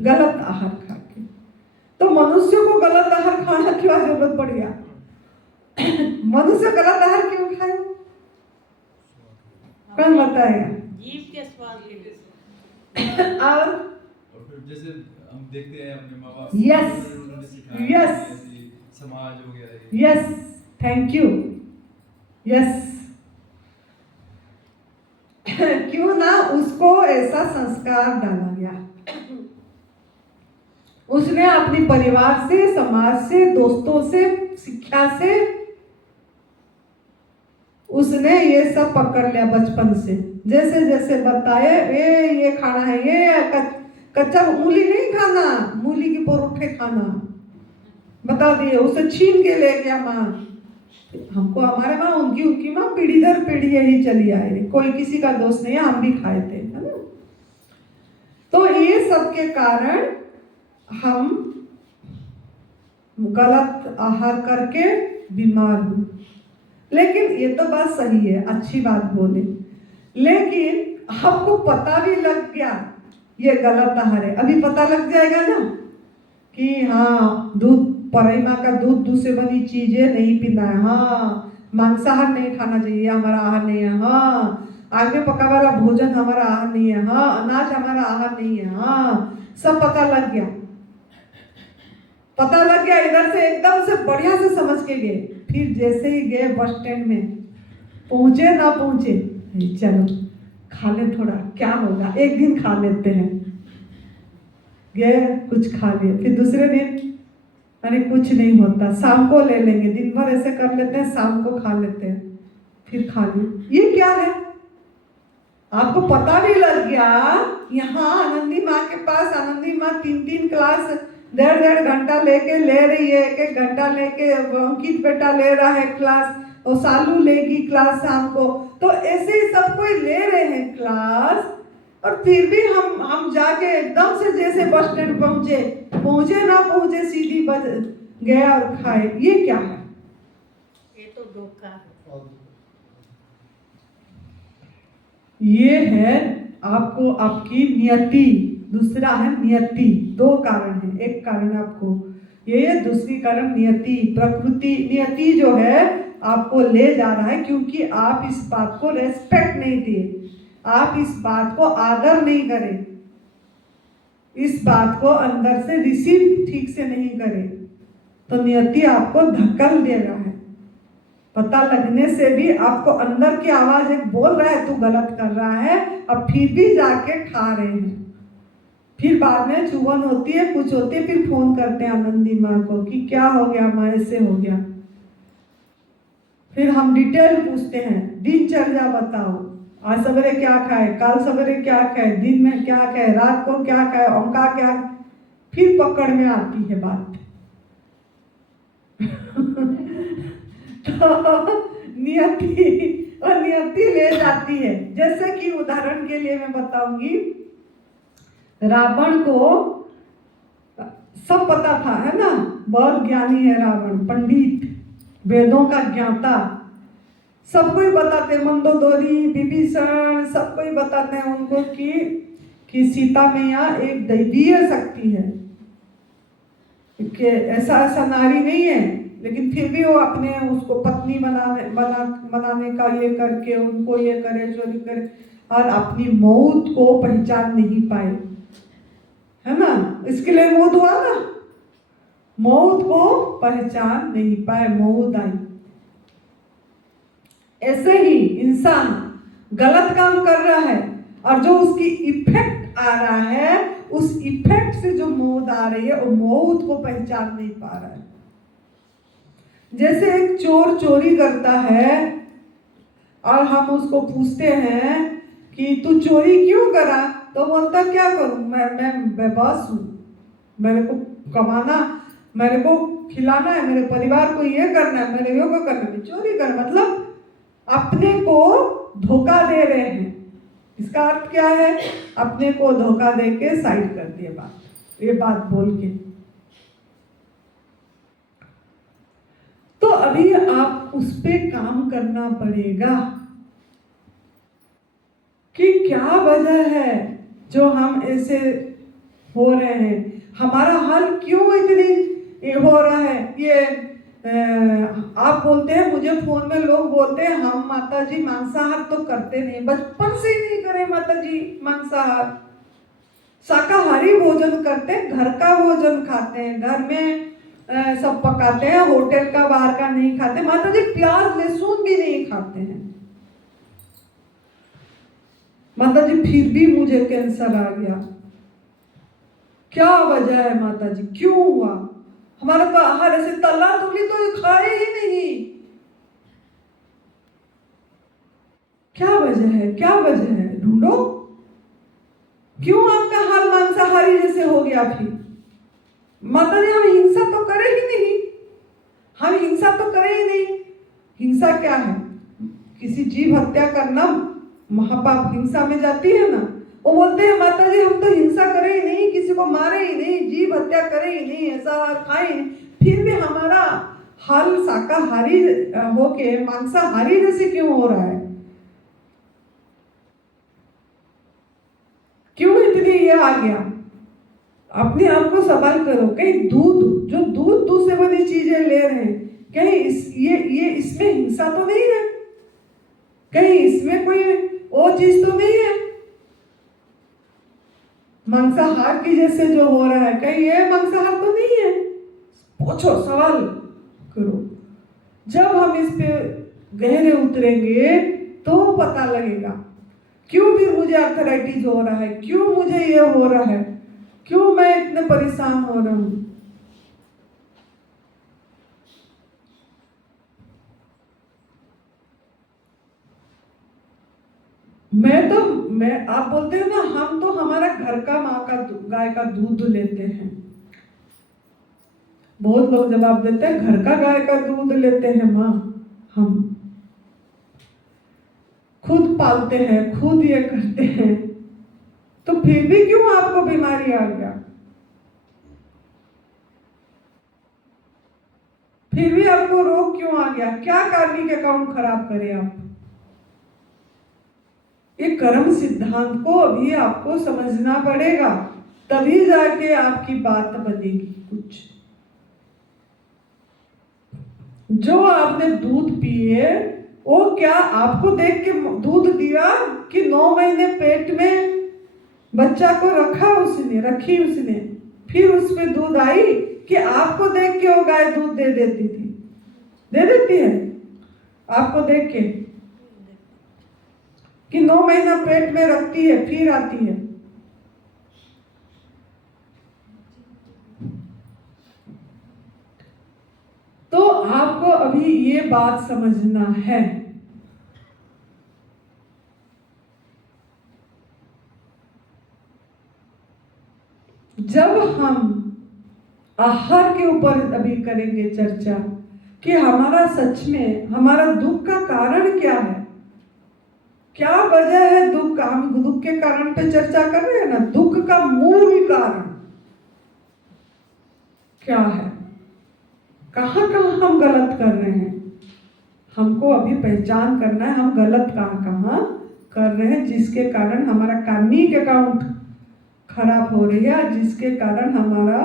गलत आहार खा के। तो मनुष्य को गलत आहार खाना क्यों जरूरत पड़ गया? मनुष्य गलत आहार क्यों खाए? कौन बताएगा? जीव के स्वाद के लिए। और फिर जैसे हम देखते हैं अपने माँ बाप, यस यस समाज हो गया, यस, थैंक यू, यस। क्यों ना उसको ऐसा संस्कार डाला गया, उसने अपने परिवार से, समाज से, दोस्तों से, शिक्षा से उसने ये सब पकड़ लिया बचपन से। जैसे जैसे बताए ये खाना है, ये कच्चा मूली नहीं खाना, मूली के परोठे खाना बता दिए, उसे छीन के ले गया माँ। हमको हमारे माँ, उनकी माँ पीढ़ी दर पीढ़ी यही चली आ रही, कोई किसी का दोष नहीं है, हम भी खाए थे, है ना। तो ये सब के कारण हम गलत आहार करके बीमार हुए। लेकिन ये तो बात सही है, अच्छी बात बोले, लेकिन आपको पता भी लग गया ये गलत आहार है, अभी पता लग जाएगा ना कि हाँ दूध, परई माँ का दूध से बनी चीजें नहीं पीना है, हाँ मांसाहार नहीं खाना चाहिए, हमारा आहार नहीं है, हाँ आग में पका वाला भोजन हमारा आहार नहीं है, हाँ अनाज हमारा आहार नहीं है, हाँ सब पता लग गया, पता लग गया। इधर से एकदम से बढ़िया से समझ के गए। फिर जैसे ही गए बस स्टैंड में, पहुंचे ना पहुंचे, चलो खा ले, थोड़ा क्या होगा, एक दिन खा लेते हैं, गए कुछ खा लिए, फिर दूसरे दिन अरे कुछ नहीं होता, शाम को ले लेंगे, दिन भर ऐसे कर लेते हैं, शाम को खा लेते हैं, फिर खा लिए। ये क्या है? आपको पता भी लग गया। यहाँ आनंदी माँ के पास, आनंदी माँ 3-3 क्लास 1.5 घंटा लेके ले रही है, 1-1 घंटा लेके अंकित बेटा ले रहा है क्लास, और सालू लेगी क्लास शाम को, तो ऐसे ही सब कोई ले रहे हैं क्लास, और फिर भी हम जाके एकदम से जैसे बस स्टैंड पहुंचे ना पहुंचे, सीधी बज गया और खाए। ये क्या है? ये तो धोखा है। ये है आपको आपकी नियति, दूसरा है नियति। 2 कारण है, एक कारण आपको ये, दूसरी कारण नियति, प्रकृति। नियति जो है आपको ले जा रहा है क्योंकि आप इस बात को रेस्पेक्ट नहीं दिए, आप इस बात को आदर नहीं करें, इस बात को अंदर से रिसीव ठीक से नहीं करें, तो नियति आपको धक्कल दे रहा है। पता लगने से भी आपको अंदर की आवाज एक बोल रहा है तू गलत कर रहा है, अब फिर भी जाके खा रहे हैं। फिर बाद में चुभन होती है, कुछ होती है, फिर फोन करते हैं आनंदी माँ को कि क्या हो गया माँ, ऐसे हो गया। फिर हम डिटेल पूछते हैं, दिनचर्या बताओ, आज सवेरे क्या खाए, कल सवेरे क्या खाए, दिन में क्या खाए, रात को क्या खाए, उनका क्या। फिर पकड़ में आती है बात। तो नियति ले जाती है। जैसे कि उदाहरण के लिए मैं बताऊंगी, रावण को सब पता था, है ना, बहुत ज्ञानी है रावण, पंडित, वेदों का ज्ञाता, सबको ही बताते, मंदोदरी, विभीषण, सबको ही बताते हैं उनको कि सीता मैया एक दैवीय शक्ति है, कि ऐसा नारी नहीं है, लेकिन फिर भी वो अपने उसको पत्नी बनाने का ये करके उनको ये करे, चोरी करे, और अपनी मौत को पहचान नहीं पाए, है ना। इसके लिए मौत हुआ ना, मौत को पहचान नहीं पाए, मौत आई। ऐसे ही इंसान गलत काम कर रहा है और जो उसकी इफेक्ट आ रहा है, उस इफेक्ट से जो मौत आ रही है, वो मौत को पहचान नहीं पा रहा है। जैसे एक चोर चोरी करता है और हम उसको पूछते हैं कि तू चोरी क्यों करा, तो बोलता क्या करूं, मैं बेबस हूँ, मेरे को कमाना, मेरे को खिलाना है, मेरे परिवार को ये करना है, मेरे को करना है, चोरी कर, मतलब अपने को धोखा दे रहे हैं। इसका अर्थ क्या है, अपने को धोखा दे के साइड कर दिए ये बात बोल के। तो अभी आप उस पे काम करना पड़ेगा कि क्या वजह है जो हम ऐसे हो रहे हैं, हमारा हाल क्यों इतनी ये हो रहा है। ये आप बोलते हैं, मुझे फोन में लोग बोलते हैं हम माता जी मांसाहार तो करते नहीं, बचपन से ही नहीं करे माता जी मांसाहार, शाकाहारी भोजन करते हैं, घर का भोजन खाते हैं, घर में सब पकाते हैं, होटल का बाहर का नहीं खाते, माता जी प्याज लहसुन भी नहीं खाते हैं। माता जी फिर भी मुझे कैंसर आ गया, क्या वजह है माता जी, क्यों हुआ, हमारा तो आहार ऐसे तला तुली तो खाए ही नहीं, क्या वजह है, क्या वजह है, ढूंढो, क्यों आपका हाल मांसाहारी जैसे हो गया। फिर माता जी हम हिंसा तो करे ही नहीं, हम हिंसा तो करे ही नहीं। हिंसा क्या है, किसी जीव हत्या करना महापाप हिंसा में जाती है ना। वो बोलते हैं माता जी हम तो हिंसा करे ही नहीं, किसी को मारे ही नहीं, जीव हत्या करे ही नहीं, ऐसा खाए ही नहीं, फिर भी हमारा हाल शाकाहारी होके मांसाहारी जैसे क्यों हो रहा है, क्यों इतनी ये आ गया। अपने आप को सवाल करो, कहीं दूध से बनी चीजें ले रहे हैं, कहीं ये इसमें हिंसा तो नहीं है, कहीं इसमें कोई वो चीज तो नहीं है, मांसाहार की जैसे जो हो रहा है, कहीं ये मांसाहार तो नहीं है। पूछो, सवाल करो, जब हम इस पे गहरे उतरेंगे तो पता लगेगा क्यों फिर मुझे आर्थराइटिस हो रहा है, क्यों मुझे ये हो रहा है, क्यों मैं इतने परेशान हो रहा हूं। मैं आप बोलते हैं ना, हम तो हमारा घर का माँ का गाय का दूध लेते हैं, बहुत लोग जवाब देते हैं घर का गाय का दूध लेते हैं माँ, हम खुद पालते हैं, खुद ये करते हैं, तो फिर भी क्यों आपको बीमारी आ गया, फिर भी आपको रोग क्यों आ गया, क्या कार्मिक अकाउंट खराब करे आप। ये कर्म सिद्धांत को अभी आपको समझना पड़ेगा, तभी जाके आपकी बात बनेगी कुछ। जो आपने दूध पिए, वो क्या आपको देख के दूध दिया कि 9 महीने पेट में बच्चा को रखी उसने, फिर उसमें दूध आई कि आपको देख के वो गाय दूध दे देती है आपको देख के कि 9 महीना पेट में रखती है, फिर आती है। तो आपको अभी ये बात समझना है, जब हम आहार के ऊपर अभी करेंगे चर्चा कि हमारा सच में हमारा दुख का कारण क्या है, क्या वजह है दुख का। हम दुख के कारण पे चर्चा कर रहे हैं ना, दुख का मूल कारण क्या है, कहाँ हम गलत कर रहे हैं, हमको अभी पहचान करना है हम गलत कहाँ कर रहे हैं, जिसके कारण हमारा कार्मिक अकाउंट खराब हो रही है, जिसके कारण हमारा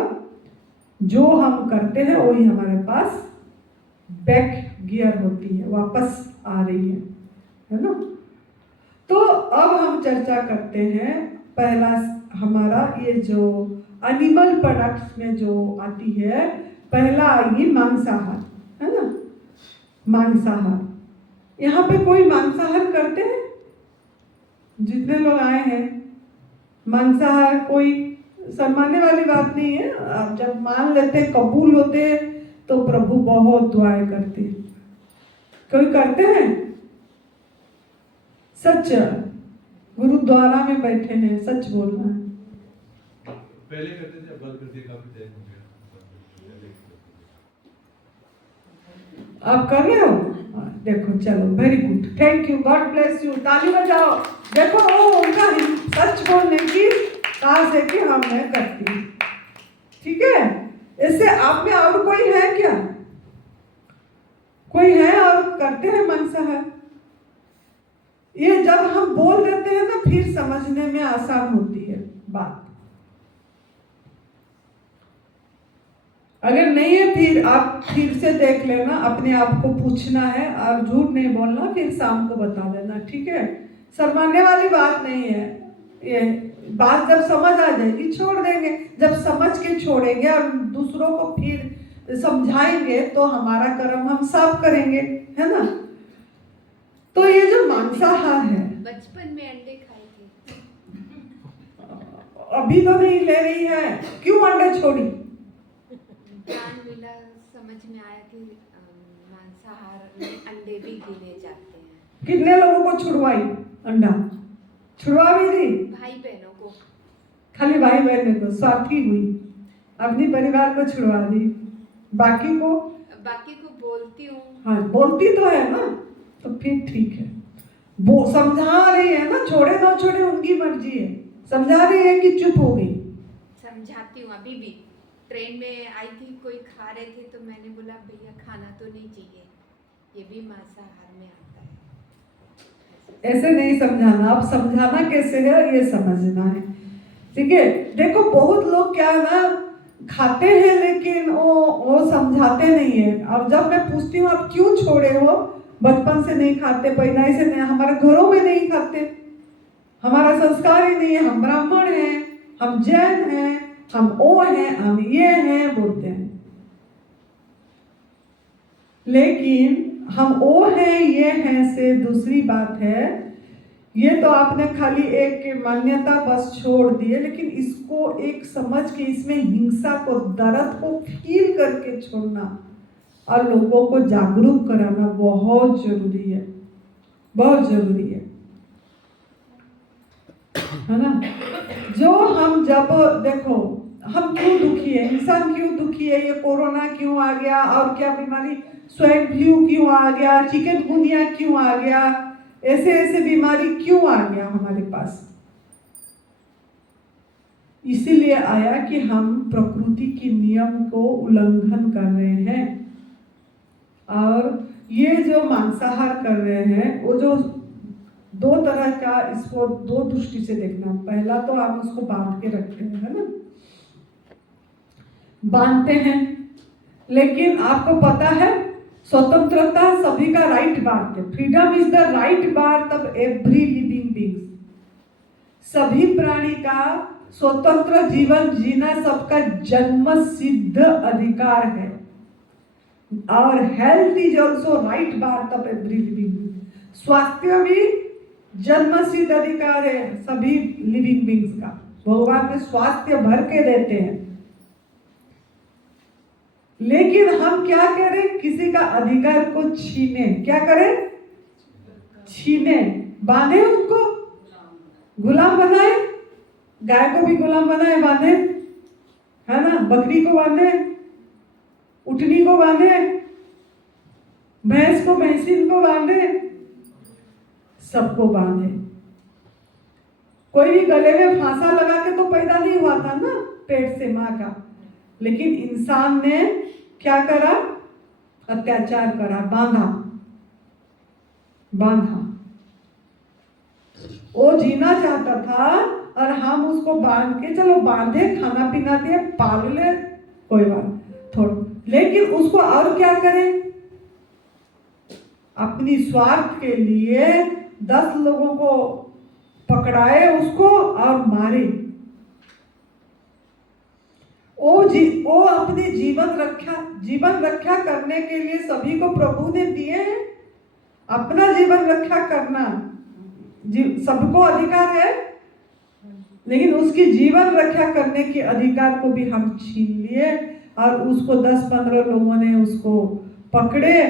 जो हम करते हैं वही हमारे पास बैक गियर होती है, वापस आ रही है ना। तो अब हम चर्चा करते हैं, पहला हमारा ये जो एनिमल प्रोडक्ट्स में जो आती है, पहला आएगी मांसाहार, है ना, मांसाहार। यहाँ पे कोई मांसाहार करते हैं, जितने लोग आए हैं, मांसाहार कोई शर्माने वाली बात नहीं है। आप जब मान लेते, कबूल होते तो प्रभु बहुत दुआएं करते हैं। कोई करते हैं? सच, गुरुद्वारा में बैठे हैं, सच बोलना है। पहले करते थे, अब बंद कर दिया, काफी टाइम हो गया। आप कर रहे हो? देखो, चलो, very good, thank you, God bless you, ताली बजाओ। देखो वो उनका सच बोलने की साहस है कि हम मैं करती हूँ। ठीक है, इससे आप में और कोई है क्या? कोई है और करते हैं मांसाहार? ये जब हम बोल देते हैं ना, फिर समझने में आसान होती है बात। अगर नहीं है, फिर आप फिर से देख लेना, अपने आप को पूछना है और झूठ नहीं बोलना, फिर शाम को बता देना। ठीक है, शर्माने वाली बात नहीं है। ये बात जब समझ आ जाएगी छोड़ देंगे। जब समझ के छोड़ेंगे और दूसरों को फिर समझाएंगे तो हमारा कर्म हम साफ करेंगे, है ना। तो ये जो मांसाहार है, बचपन में अंडे खाए थे, अभी तो नहीं ले रही है, क्यों अंडे छोड़ी? ज्ञान मिला, समझ में आया कि मांसाहार में अंडे भी गिने जाते हैं। कितने लोगों को छुड़वाई अंडा? छुड़वा भी दी? भाई बहनों को। खाली भाई बहनों को स्वार्थी हुई, अपनी परिवार को छुड़वा दी, बाकी को बोलती हूँ। हाँ, बोलती तो है ना, तो फिर ठीक है। वो समझा रही है ना, छोड़े ना छोड़े उनकी मर्जी है। समझा रही है कि चुप हो गई? समझाती हूँ। अभी भी ट्रेन में आई थी, कोई खा रहे थे तो मैंने बोला भैया खाना तो नहीं चाहिए, ये भी मांसाहार में आता है। ऐसे नहीं समझाना, अब समझाना कैसे है ये समझना है। ठीक है, देखो बहुत लोग क्या है ना, खाते हैं लेकिन वो समझाते नहीं है। अब जब मैं पूछती हूँ आप क्यों छोड़े हो, बचपन से नहीं खाते, पैदाई से नहीं, हमारे घरों में नहीं खाते, हमारा संस्कार ही नहीं है, हम ब्राह्मण हैं, हम जैन हैं, हम वो हैं, हम ये हैं बोलते हैं। लेकिन हम वो हैं ये हैं से दूसरी बात है। ये तो आपने खाली एक मान्यता बस छोड़ दी है, लेकिन इसको एक समझ के, इसमें हिंसा को, दर्द को फील करके छोड़ना और लोगों को जागरूक कराना बहुत जरूरी है, बहुत जरूरी है ना। जो हम जब देखो, हम क्यों दुखी है, इंसान क्यों दुखी है, ये कोरोना क्यों आ गया, और क्या बीमारी, स्वाइन फ्लू क्यों आ गया, चिकनगुनिया क्यों आ गया, ऐसे ऐसे बीमारी क्यों आ गया हमारे पास? इसीलिए आया कि हम प्रकृति के नियम को उल्लंघन कर रहे हैं। और ये जो मांसाहार कर रहे हैं, वो जो दो तरह का, इसको दो दृष्टि से देखना। पहला तो आप उसको बांध के रखते हैं, है ना, बांधते हैं। लेकिन आपको पता है स्वतंत्रता सभी का राइट बात है। फ्रीडम इज द राइट बात ऑफ एवरी लिविंग बीइंग। सभी प्राणी का स्वतंत्र जीवन जीना सबका जन्म सिद्ध अधिकार है। और हेल्थ इज ऑल्सो राइट बात ऑफ एवरी लिविंग। स्वास्थ्य भी जन्म सिद्ध अधिकार है सभी लिविंग बीइंग्स का। भगवान ने स्वास्थ्य भर के देते हैं। लेकिन हम क्या करें, किसी का अधिकार को छीने, क्या करें, छीने, बांधे, उनको गुलाम बनाए। गाय को भी गुलाम बनाए, बांधे, है ना, बकरी को बांधे, उठनी को बांधे, भैंस को, भैंसीन को बांधे, सबको बांधे। कोई भी गले में फांसा लगा के तो पैदा नहीं हुआ था ना पेट से माँ का। लेकिन इंसान ने क्या करा, अत्याचार करा, बांधा, बांधा। वो जीना चाहता था और हम उसको बांध के, चलो बांधे, खाना पीना दिए, पाल ले, कोई बात थोड़ा, लेकिन उसको और क्या करें, अपनी स्वार्थ के लिए 10 लोगों को पकड़ाए उसको और मारे। वो अपनी जीवन रक्षा करने के लिए सभी को प्रभु ने दिए हैं। अपना जीवन रक्षा करना सबको अधिकार है, लेकिन उसकी जीवन रक्षा करने के अधिकार को भी हम छीन लिए और उसको 10-15 लोगों ने उसको पकड़े।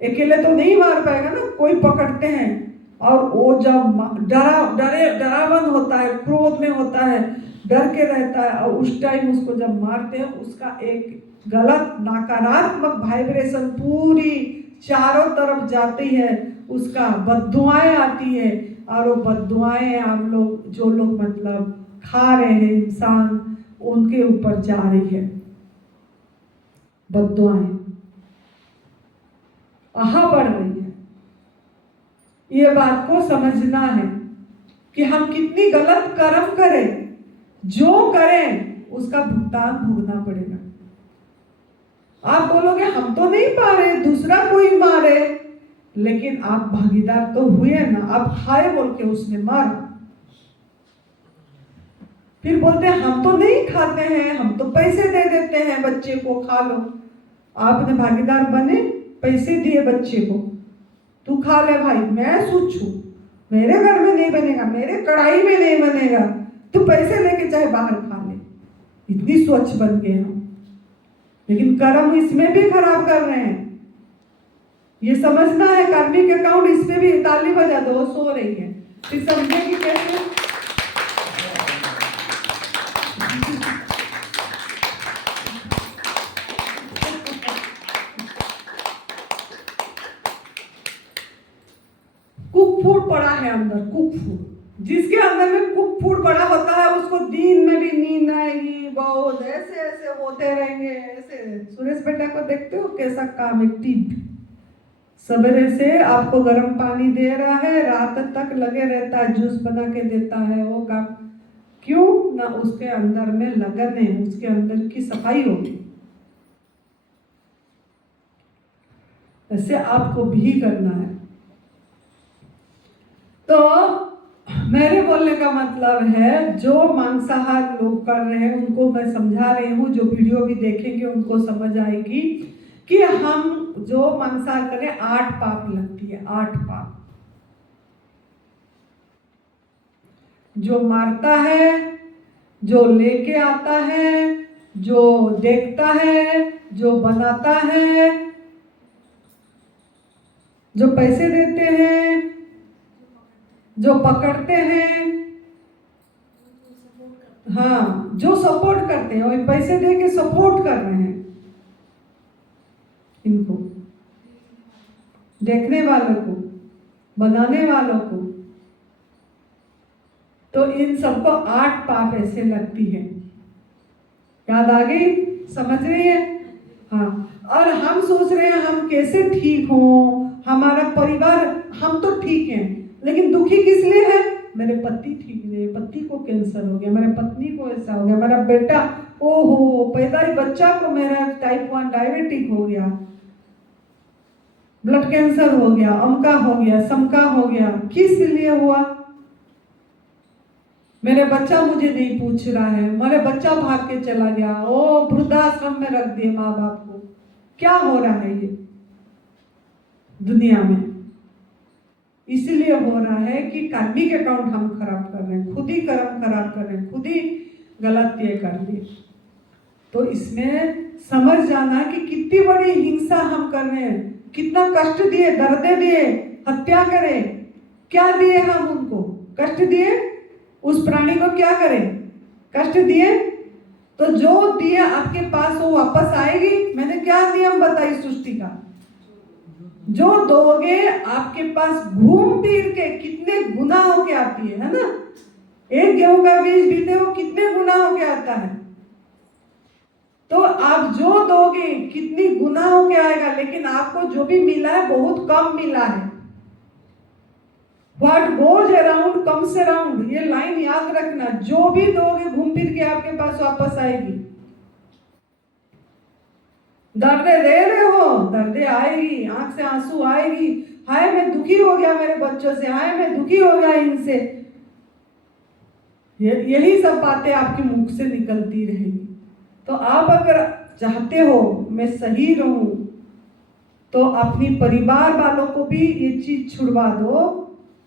अकेले तो नहीं मार पाएगा ना, कोई पकड़ते हैं और वो जब डरावन होता है, क्रोध में होता है, डर के रहता है, और उस टाइम उसको जब मारते हैं उसका एक गलत नकारात्मक वाइब्रेशन पूरी चारों तरफ जाती है, उसका बद्दुआएं आती है, और वो बद्दुआएं हम लोग जो लोग मतलब खा रहे हैं इंसान, उनके ऊपर जा रही है बद्दुआएं, आहा बढ़ रही है। ये बात को समझना है कि हम कितनी गलत कर्म करें, जो करें उसका भुगतान भुगतना पड़ेगा। आप बोलोगे हम तो नहीं मारे, दूसरा कोई मारे, लेकिन आप भागीदार तो हुए ना, आप खाए बोल के उसने मारा। फिर बोलते हैं हम तो नहीं खाते हैं, हम तो पैसे दे देते हैं बच्चे को, खा लो। आपने भागीदार बने, पैसे दिए बच्चे को, तू खा ले भाई, मैं सोच हूं मेरे घर में नहीं बनेगा, मेरे कढ़ाई में नहीं बनेगा, तू पैसे लेके चाहे बाहर खा ले। इतनी स्वच्छ बन गए हम, लेकिन कर्म इसमें भी खराब कर रहे हैं। ये समझना है, कार्मिक अकाउंट इसमें भी ताली बजा दो, सो रही है, फिर समझेगी कैसे। कुक फूड पड़ा है अंदर, कुक फूड, जिसके अंदर में कुक फूड पड़ा होता है उसको दिन में भी नींद आएगी, बहुत ऐसे ऐसे होते रहेंगे। ऐसे सुरेश बेटा को देखते हो कैसा काम एक्टिव, सवेरे से आपको गर्म पानी दे रहा है, रात तक लगे रहता है, जूस बना के देता है, वो काम क्यों ना, उसके अंदर में लगन है, उसके अंदर की सफाई होगी। ऐसे आपको भी करना है। तो मेरे बोलने का मतलब है, जो मांसाहार लोग कर रहे हैं उनको मैं समझा रही हूँ, जो वीडियो भी देखेंगे उनको समझ आएगी कि हम जो मांसाहार करें 8 पाप लगती है, 8 पाप। जो मारता है, जो लेके आता है, जो देखता है, जो बनाता है, जो पैसे देते हैं, जो पकड़ते हैं, हाँ जो सपोर्ट करते हैं, वही पैसे दे के सपोर्ट कर रहे हैं इनको, देखने वालों को, बनाने वालों को। तो इन सबको 8 पाप ऐसे लगती है। याद आ गई, समझ रही है? हाँ। और हम सोच रहे हैं हम कैसे ठीक हों, हमारा परिवार, हम तो ठीक हैं, लेकिन दुखी किस लिए है? मेरे पति ठीक नहीं, पति को कैंसर हो गया, मेरे पत्नी को ऐसा हो गया, मेरा बेटा, ओहो पैदा ही बच्चा को मेरा टाइप 1 डायबिटिक हो गया, ब्लड कैंसर हो गया, अमका हो गया, समका हो गया। किस लिए हुआ? मेरे बच्चा मुझे नहीं पूछ रहा है, मेरे बच्चा भाग के चला गया, ओ वृद्धाश्रम में रख दिए माँ बाप को। क्या हो रहा है ये दुनिया में? इसलिए हो रहा है कि कार्मिक अकाउंट हम खराब कर रहे हैं, खुद ही कर्म खराब कर रहे हैं, खुद ही गलत ये कर लिए। तो इसमें समझ जाना कि कितनी बड़ी हिंसा हम कर रहे हैं, कितना कष्ट दिए, दर्द दिए, हत्या करे, क्या दिए हम उनको, कष्ट दिए। उस प्राणी को क्या करें, कष्ट दिए, तो जो दिए आपके पास वो वापस आएगी। मैंने क्या नियम बताई सृष्टि का, जो दोगे आपके पास घूम फिर के कितने गुना होके आती है ना। एक गेहूं का बीज बीते हो कितने गुना होके आता है, तो आप जो दोगे कितनी गुना होके आएगा। लेकिन आपको जो भी मिला है बहुत कम मिला है। What goes around comes around, ये लाइन याद रखना। जो भी दोगे घूम फिर के आपके पास वापस आएगी। दर्द दे रहे हो, दर्द आएगी, आंख से आंसू आएगी, हाय मैं दुखी हो गया मेरे बच्चों से, हाय मैं दुखी हो गया इनसे। यही सब बातें आपके मुख से निकलती रहेंगी। तो आप अगर चाहते हो मैं सही रहूं, तो अपनी परिवार वालों को भी ये चीज छुड़वा दो।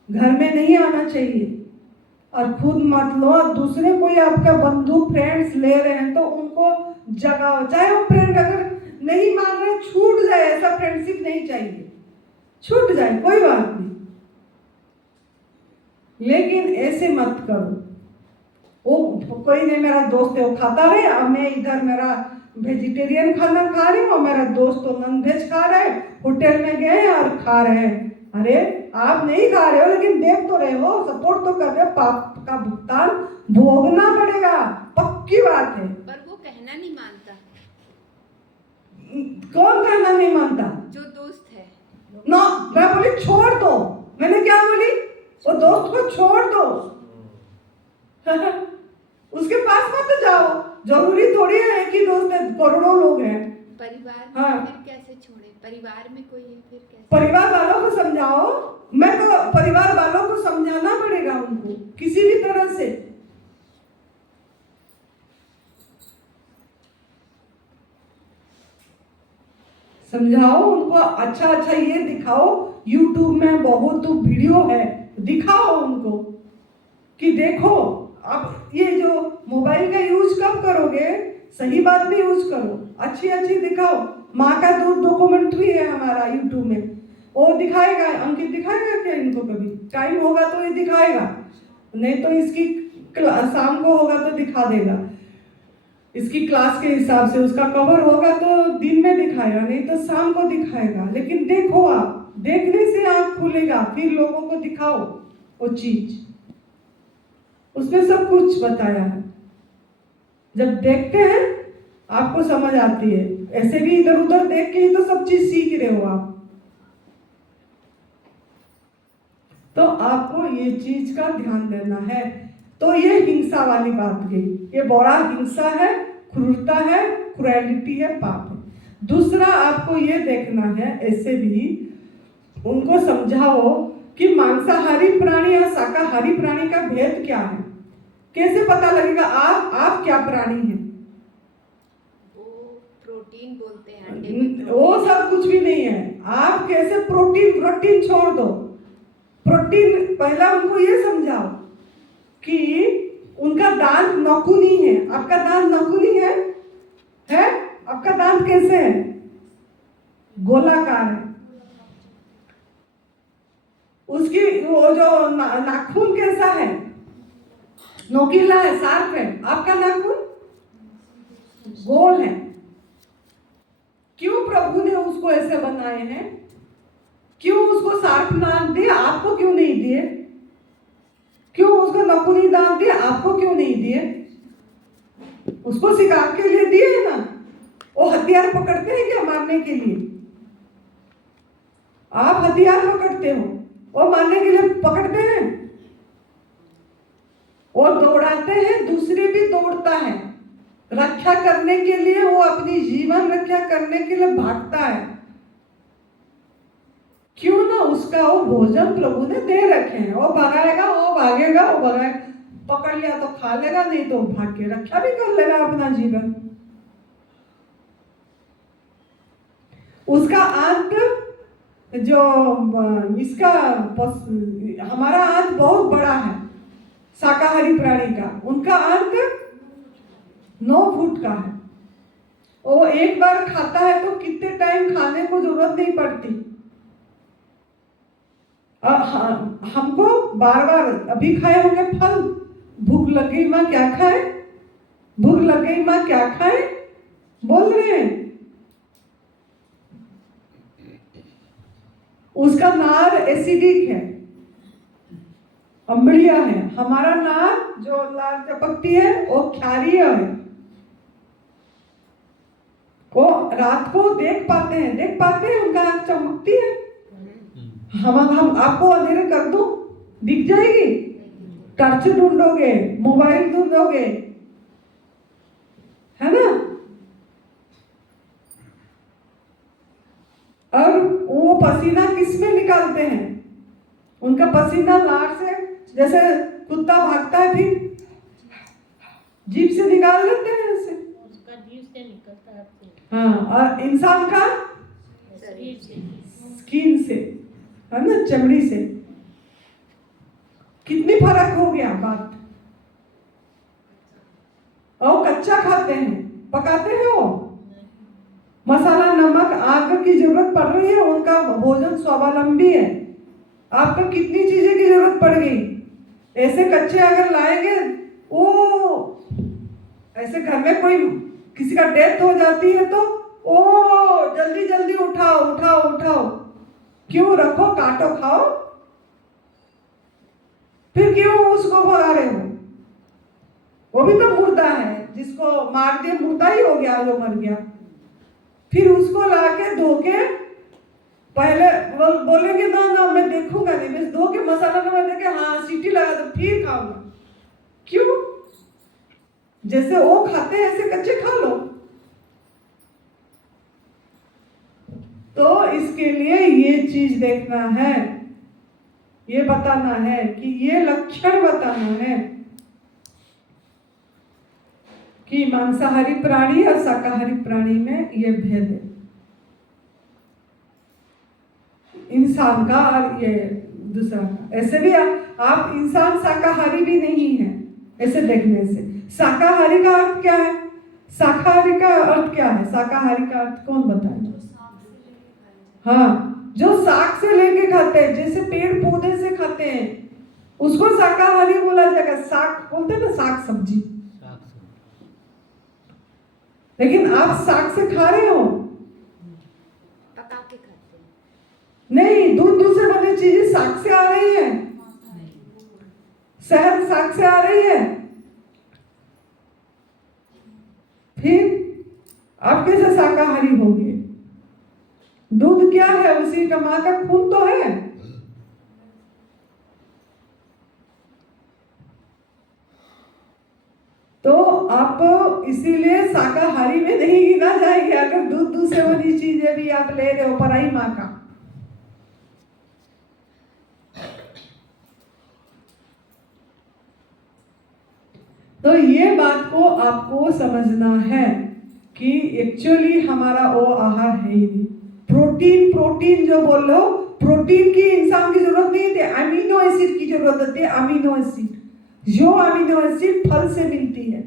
घर में नहीं आना चाहिए, और खुद मत लो। दूसरे कोई आपका बंधु फ्रेंड्स ले रहे हैं तो उनको जगाओ। चाहे वो फ्रेंड अगर नहीं मान रहे, छूट जाए, ऐसा फ्रेंडशिप नहीं चाहिए, छूट जाए कोई बात नहीं, लेकिन ऐसे मत करो। वो कोई नहीं, मेरा दोस्त है वो खाता रहे, अब मैं इधर मेरा वेजिटेरियन खाना खा रही हूँ और मेरा दोस्त तो नॉन वेज खा रहा है, होटल में गए हैं और खा रहे हैं। अरे आप नहीं खा रहे हो लेकिन देख तो रहे हो, सपोर्ट तो कर रहे हो, पाप का भुगतान भोगना पड़ेगा, पक्की बात है। पर वो कहना नहीं मानता। कौन कहना नहीं मानता? जो दोस्त है। ना, मैं बोली छोड़ दो, मैंने क्या बोली? वो दोस्त को छोड़ दो उसके पास मत जाओ, जरूरी थोड़ी है कि दोस्त है, करोड़ों लोग हैं। परिवार हाँ। में फिर कैसे छोड़े? परिवार में कोई है फिर कैसे? परिवार वालों को समझाओ, मैं तो परिवार वालों को समझाना पड़ेगा उनको किसी भी तरह से। समझाओ उनको, अच्छा अच्छा ये दिखाओ, YouTube में बहुत वीडियो है, दिखाओ उनको कि देखो आप ये जो मोबाइल का यूज कब करोगे, सही बात में यूज करो, अच्छी अच्छी दिखाओ। माँ का दूध डॉक्यूमेंट्री है हमारा YouTube में, वो दिखाएगा, अंकित दिखाएगा क्या इनको? कभी टाइम होगा तो ये दिखाएगा, नहीं तो इसकी शाम को होगा तो दिखा देगा, इसकी क्लास के हिसाब से उसका कवर होगा तो दिन में दिखाएगा, नहीं तो शाम को दिखाएगा। लेकिन देखो, आप देखने से आँख खुलेगा, फिर लोगों को दिखाओ वो चीज, उसमें सब कुछ बताया है। जब देखते हैं आपको समझ आती है, ऐसे भी इधर उधर देख के ही तो सब चीज सीख रहे हो आप। तो आपको ये चीज का ध्यान देना है। तो ये हिंसा वाली बात गई, ये बड़ा हिंसा है, क्रूरता है, क्रूएलिटी है, पाप है। दूसरा आपको ये देखना है, ऐसे भी उनको समझाओ कि मांसाहारी प्राणी या शाकाहारी प्राणी का भेद क्या है। कैसे पता लगेगा आप क्या प्राणी हैं? वो प्रोटीन बोलते हैं, अंडे में वो सब कुछ भी नहीं है। आप कैसे प्रोटीन छोड़ दो, प्रोटीन पहला उनको ये समझाओ कि उनका दांत नखूनी है, आपका दांत नखूनी है? आपका दांत कैसे है? गोलाकार है। उसकी वो जो नाखून कैसा है? नोकीला है, शार्प है। आपका नाखून गोल है। क्यों प्रभु ने उसको ऐसे बनाए हैं? क्यों उसको शार्प दांत दिए, आपको क्यों नहीं दिए? क्यों उसको नखूनी दांत दिए, आपको क्यों नहीं दिए? उसको शिकार के लिए दिए है ना। वो हथियार पकड़ते हैं क्या मारने के लिए? आप हथियार पकड़ते हो, वो मारने के लिए पकड़ते हैं। वो दौड़ाते हैं, दूसरे भी दौड़ता है, रक्षा करने के लिए, वो अपनी जीवन रक्षा करने के लिए भागता है। क्यों ना? उसका वो भोजन प्रभु ने दे रखे हैं, वो भगाएगा, वो भागेगा, वो भगाएगा, पकड़ लिया तो खा लेगा, नहीं तो भाग के रक्षा भी कर लेगा अपना जीवन। उसका अंत जो इसका हमारा अंत बहुत बड़ा है शाकाहारी प्राणी का, उनका अंत 9 फुट का है। वो एक बार खाता है तो कितने टाइम खाने को जरूरत नहीं पड़ती। हमको बार बार अभी खाए होंगे फल, भूख लग गई माँ क्या खाए, भूख लग गई माँ क्या खाए बोल रहे हैं। उसका नार एसिडिक है, अम्लीय है। हमारा नार जो लाल चपकती है वो क्षारीय है। वो रात को देख पाते हैं, उनका आँख चमकती है। हम आपको अंधेरे कर दो, दिख जाएगी। टर्च ढूंढोगे, मोबाइल ढूंढोगे, है ना। और वो पसीना किस में निकालते हैं? उनका पसीना नाक से, जैसे कुत्ता भागता है फिर जीभ से निकाल लेते हैं ऐसे, उसका जीभ से निकलता है। हाँ, और इंसान का स्किन से, है ना, चमड़ी से। कितनी फर्क हो गया बात। और कच्चा खाते हैं, पकाते हैं वो मसाला नमक आग की जरूरत पड़ रही है, उनका भोजन स्वावलंबी है। आपको कितनी चीजें की जरूरत पड़ गई। ऐसे कच्चे अगर लाएंगे, वो ऐसे घर में कोई किसी का डेथ हो जाती है तो ओ जल्दी जल्दी उठाओ उठाओ उठाओ, क्यों रखो, काटो खाओ, फिर क्यों उसको भगा रहे हो? वो भी तो मुर्दा है, जिसको मार दिया मुर्दा ही हो गया, जो मर गया। फिर उसको लाके धो के पहले बोलेंगे ना ना मैं देखूंगा नहीं, बस धो के मसाला नमक देके हाँ सीटी लगा दो फिर खाऊंगा। क्यों? जैसे वो खाते हैं ऐसे कच्चे खा लो। तो इसके लिए ये चीज देखना है, ये बताना है कि ये लक्षण बताना है कि मांसाहारी प्राणी और शाकाहारी प्राणी में ये भेद है, इंसान का और ये दूसरा का। ऐसे भी आप इंसान शाकाहारी भी नहीं है ऐसे देखने से। शाकाहारी का अर्थ क्या है? शाकाहारी का अर्थ क्या है? शाकाहारी का अर्थ कौन बताए? हाँ, जो साग से लेके खाते हैं, जैसे पेड़ पौधे से खाते हैं, उसको शाकाहारी बोला जाएगा। साग बोलते हैं ना, साग सब्जी। लेकिन आप साग से खा रहे हो? पका के खाते हैं। नहीं, दूध से बनी चीजें साग से आ रही है, शहद साग से आ रही है। फिर आप कैसे शाकाहारी होंगे? दूध क्या है? उसी का माँ का खून तो है। तो आप इसीलिए शाकाहारी में नहीं गिना जाएंगे अगर दूध से बनी चीजें भी आप ले रहे हो पराई माँ का। तो ये बात को आपको समझना है कि एक्चुअली हमारा वो आहार है ही नहीं। प्रोटीन जो बोल लो, प्रोटीन की इंसान की जरूरत नहीं थी, अमीनो एसिड की जरूरत होती है। अमीनो एसिड, जो अमीनो एसिड फल से मिलती है।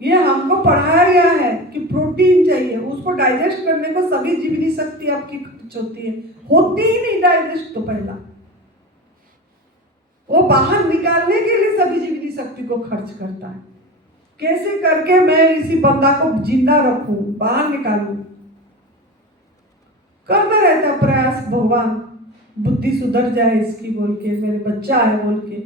ये हमको पढ़ाया गया है कि प्रोटीन चाहिए, उसको डाइजेस्ट करने को सभी जीवनी शक्ति आपकी खर्च होती है, होती ही नहीं डाइजेस्ट। तो पहला वो बाहर निकालने के लिए सभी जीवनी शक्ति को खर्च करता है। कैसे करके मैं इसी बंदा को जिंदा रखूं, बाहर निकालूं, करता रहता प्रयास। भगवान बुद्धि सुधर जाए इसकी बोल के, मेरे बच्चा है बोल के।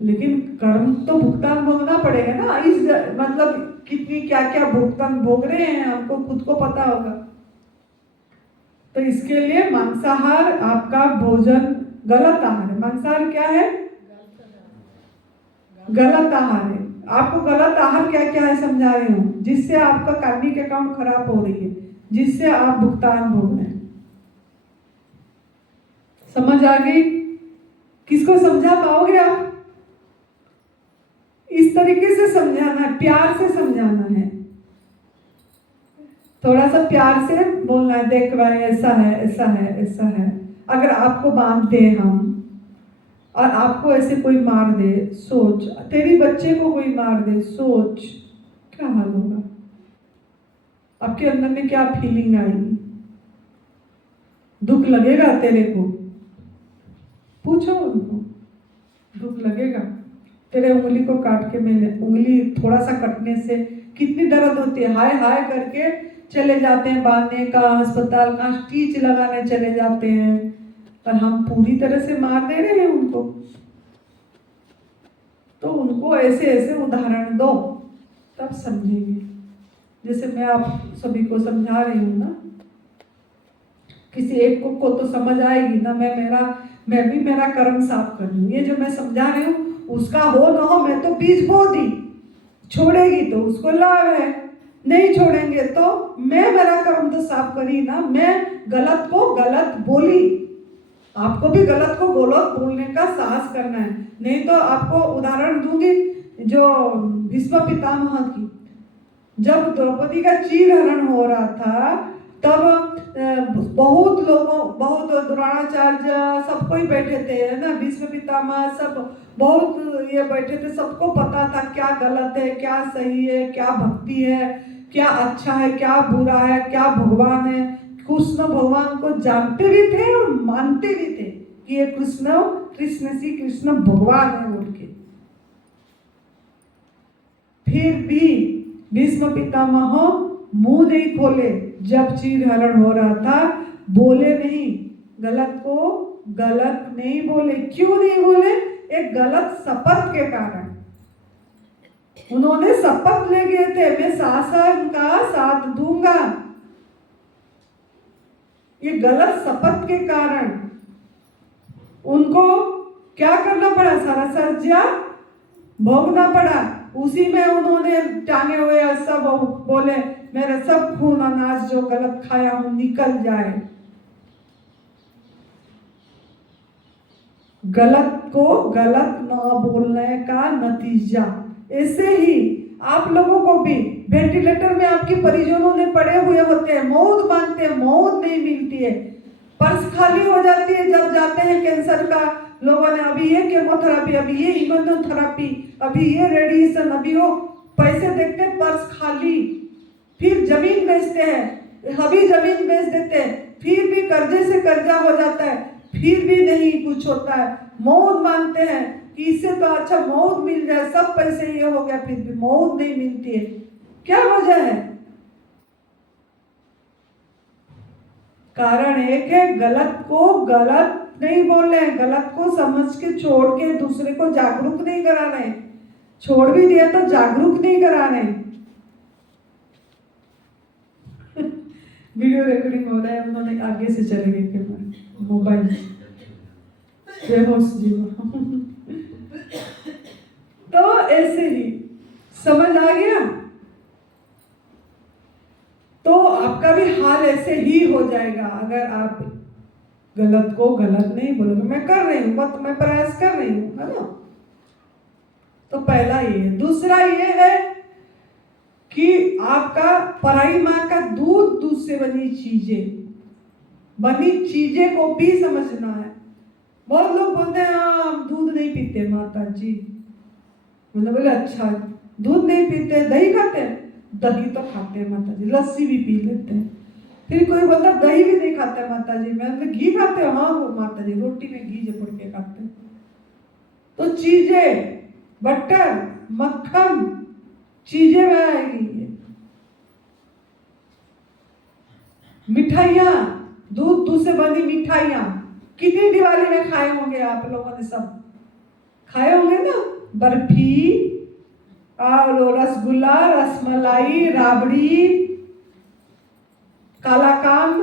लेकिन कर्म तो भुगतान भोगना पड़ेगा ना। इस मतलब कितनी क्या क्या भुगतान भोग रहे हैं हमको खुद को पता होगा। तो इसके लिए मांसाहार आपका भोजन गलत आहार है। मांसाहार क्या है? गलत आहार है। आपको गलत आहार क्या क्या है समझा रही हूँ, जिससे आपका कार्मिक अकाउंट खराब हो रही है, जिससे आप भुगतान भोग रहे हैं। समझ आ गई? किसको समझा पाओगे आप? इस तरीके से समझाना है, प्यार से समझाना है, थोड़ा सा प्यार से बोलना है। देख भाई ऐसा है ऐसा है ऐसा है। अगर आपको बांध दे हम और आपको ऐसे कोई मार दे, सोच, तेरी बच्चे को कोई मार दे, सोच क्या हाल होगा, आपके अंदर में क्या फीलिंग आएगी? दुख लगेगा तेरे को? पूछो उनको, दुख लगेगा? तेरे उंगली को काट के, मैंने उंगली थोड़ा सा कटने से कितनी दर्द होती है, हाय हाय करके चले जाते हैं बांधने का, अस्पताल का स्टिच लगाने चले जाते हैं, और हम पूरी तरह से मार दे रहे हैं उनको। तो उनको ऐसे ऐसे उदाहरण दो, तब समझेंगे। जैसे मैं आप सभी को समझा रही हूँ ना, किसी एक को तो समझ आएगी ना। मैं भी मेरा कर्म साफ कर लूँ। ये जो मैं समझा रही हूँ उसका हो ना हो, मैं तो बीज बो दी, छोड़ेगी तो उसको लाभ है, नहीं छोड़ेंगे तो मैं मेरा कर्म तो साफ करी ना। मैं गलत को गलत बोली, आपको भी गलत को गलत बोलने का साहस करना है। नहीं तो आपको उदाहरण दूंगी, जो भीष्म पितामह की, जब द्रौपदी का चीरहरण हो रहा था तब बहुत द्रोणाचार्य सब कोई बैठे थे, है ना, भीष्म पितामह सब बहुत ये बैठे थे। सबको पता था क्या गलत है, क्या सही है, क्या भक्ति है, क्या अच्छा है, क्या बुरा है, क्या भगवान है। कृष्ण भगवान को जानते भी थे और मानते भी थे कि ये कृष्ण श्री कृष्ण भगवान है बोल के। फिर भी भीष्म पितामह मुंह नहीं खोले। जब चीर हरण हो रहा था बोले नहीं, गलत को गलत नहीं बोले। क्यों नहीं बोले? एक गलत शपथ के कारण। उन्होंने शपथ ले गए थे, मैं शासन का साथ दूंगा। ये गलत शपथ के कारण उनको क्या करना पड़ा? सारा सजा भोगना पड़ा। उसी में उन्होंने टांगे हुए सब बोले मेरे सब खून अनाज जो गलत खाया हूं निकल जाए। गलत को गलत न बोलने का नतीजा। ऐसे ही आप लोगों को भी वेंटिलेटर में आपके परिजनों ने पड़े हुए होते हैं, मौत मांगते हैं, मौत नहीं मिलती है, पर्स खाली हो जाती है जब जाते हैं कैंसर का लोगों ने, अभी ये केमोथेरेपी, अभी ये इम्यूनोथेरेपी, अभी ये रेडिएशन, अभी वो, पैसे देखते हैं पर्स खाली। फिर जमीन बेचते हैं, अभी जमीन बेच देते हैं, फिर भी कर्जे से कर्जा हो जाता है, फिर भी नहीं कुछ होता है। मौत मांगते हैं कि इससे तो अच्छा मौत मिल जाए, सब पैसे ये हो गया, फिर भी मौत नहीं मिलती है। क्या वजह है? कारण एक है, गलत को गलत नहीं बोल रहे हैं, गलत को समझ के छोड़ के दूसरे को जागरूक नहीं करा रहे। छोड़ भी दिया तो जागरूक नहीं करा रहे। वीडियो रिकॉर्डिंग हो रहा है, उन्होंने आगे से चले गए कैमरा मोबाइल। बेहोश जीवा। तो ऐसे ही समझ आ गया। तो आपका भी हाल ऐसे ही हो जाएगा अगर आप गलत को गलत नहीं बोलोगे। मैं कर रही हूँ, बस मैं प्रयास कर रही हूँ, है ना। तो पहला ये है। दूसरा ये है कि आपका पराई माँ का दूध से बनी चीजें को भी समझना है। बहुत लोग बोलते हैं हाँ हम दूध नहीं पीते माता जी। मतलब बोले अच्छा दूध नहीं पीते, दही खाते हैं? दही तो खाते हैं माता जी, लस्सी भी पी लेते हैं। फिर कोई बोलता दही भी नहीं खाते माता जी, मैं घी खाते हो? हाँ वो माता जी रोटी में घी जपड़ के खाते हैं। तो चीजें, बटर, मक्खन, चीजें में आएगी। मिठाइयाँ, दूध से बनी मिठाइयाँ कितनी दिवाली में खाए होंगे आप लोगों ने? सब खाए होंगे ना। बर्फी और रसगुल्ला, रसमलाई, राबड़ी, कालाकांद,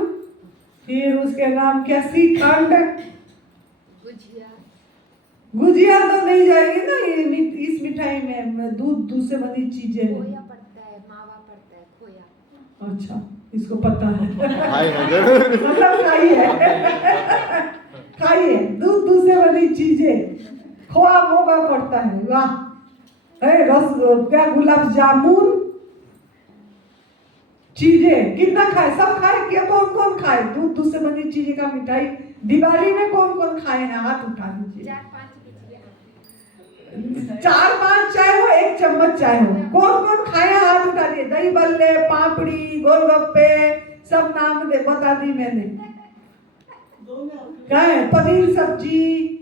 फिर उसके नाम क्या, श्रीखंड, गुजिया तो नहीं जाएगी ना ये इस मिठाई में। दूध से बनी चीजें। खोया पड़ता है, मावा पड़ता है, खोया। अच्छा इसको पता है। मतलब खाइए दूध से बनी चीजें, खोआ मोगा पड़ता है। वाह। रस क्या, गुलाब जामुन, चीजें कितना खाए? सब खाए क्या? कौन कौन खाए दूध से बनी चीजें का मिठाई? दिवाली में कौन कौन खाए हैं? हाथ उठा दीजिए। 4-5 चाय हो, 1 चम्मच चाय हो, कौन कौन खाए? हाथ उठा दिए। दही बल्ले, पापड़ी, गोलगप्पे, सब नाम दे बता दी मैंने। क्या है? पनीर सब्जी।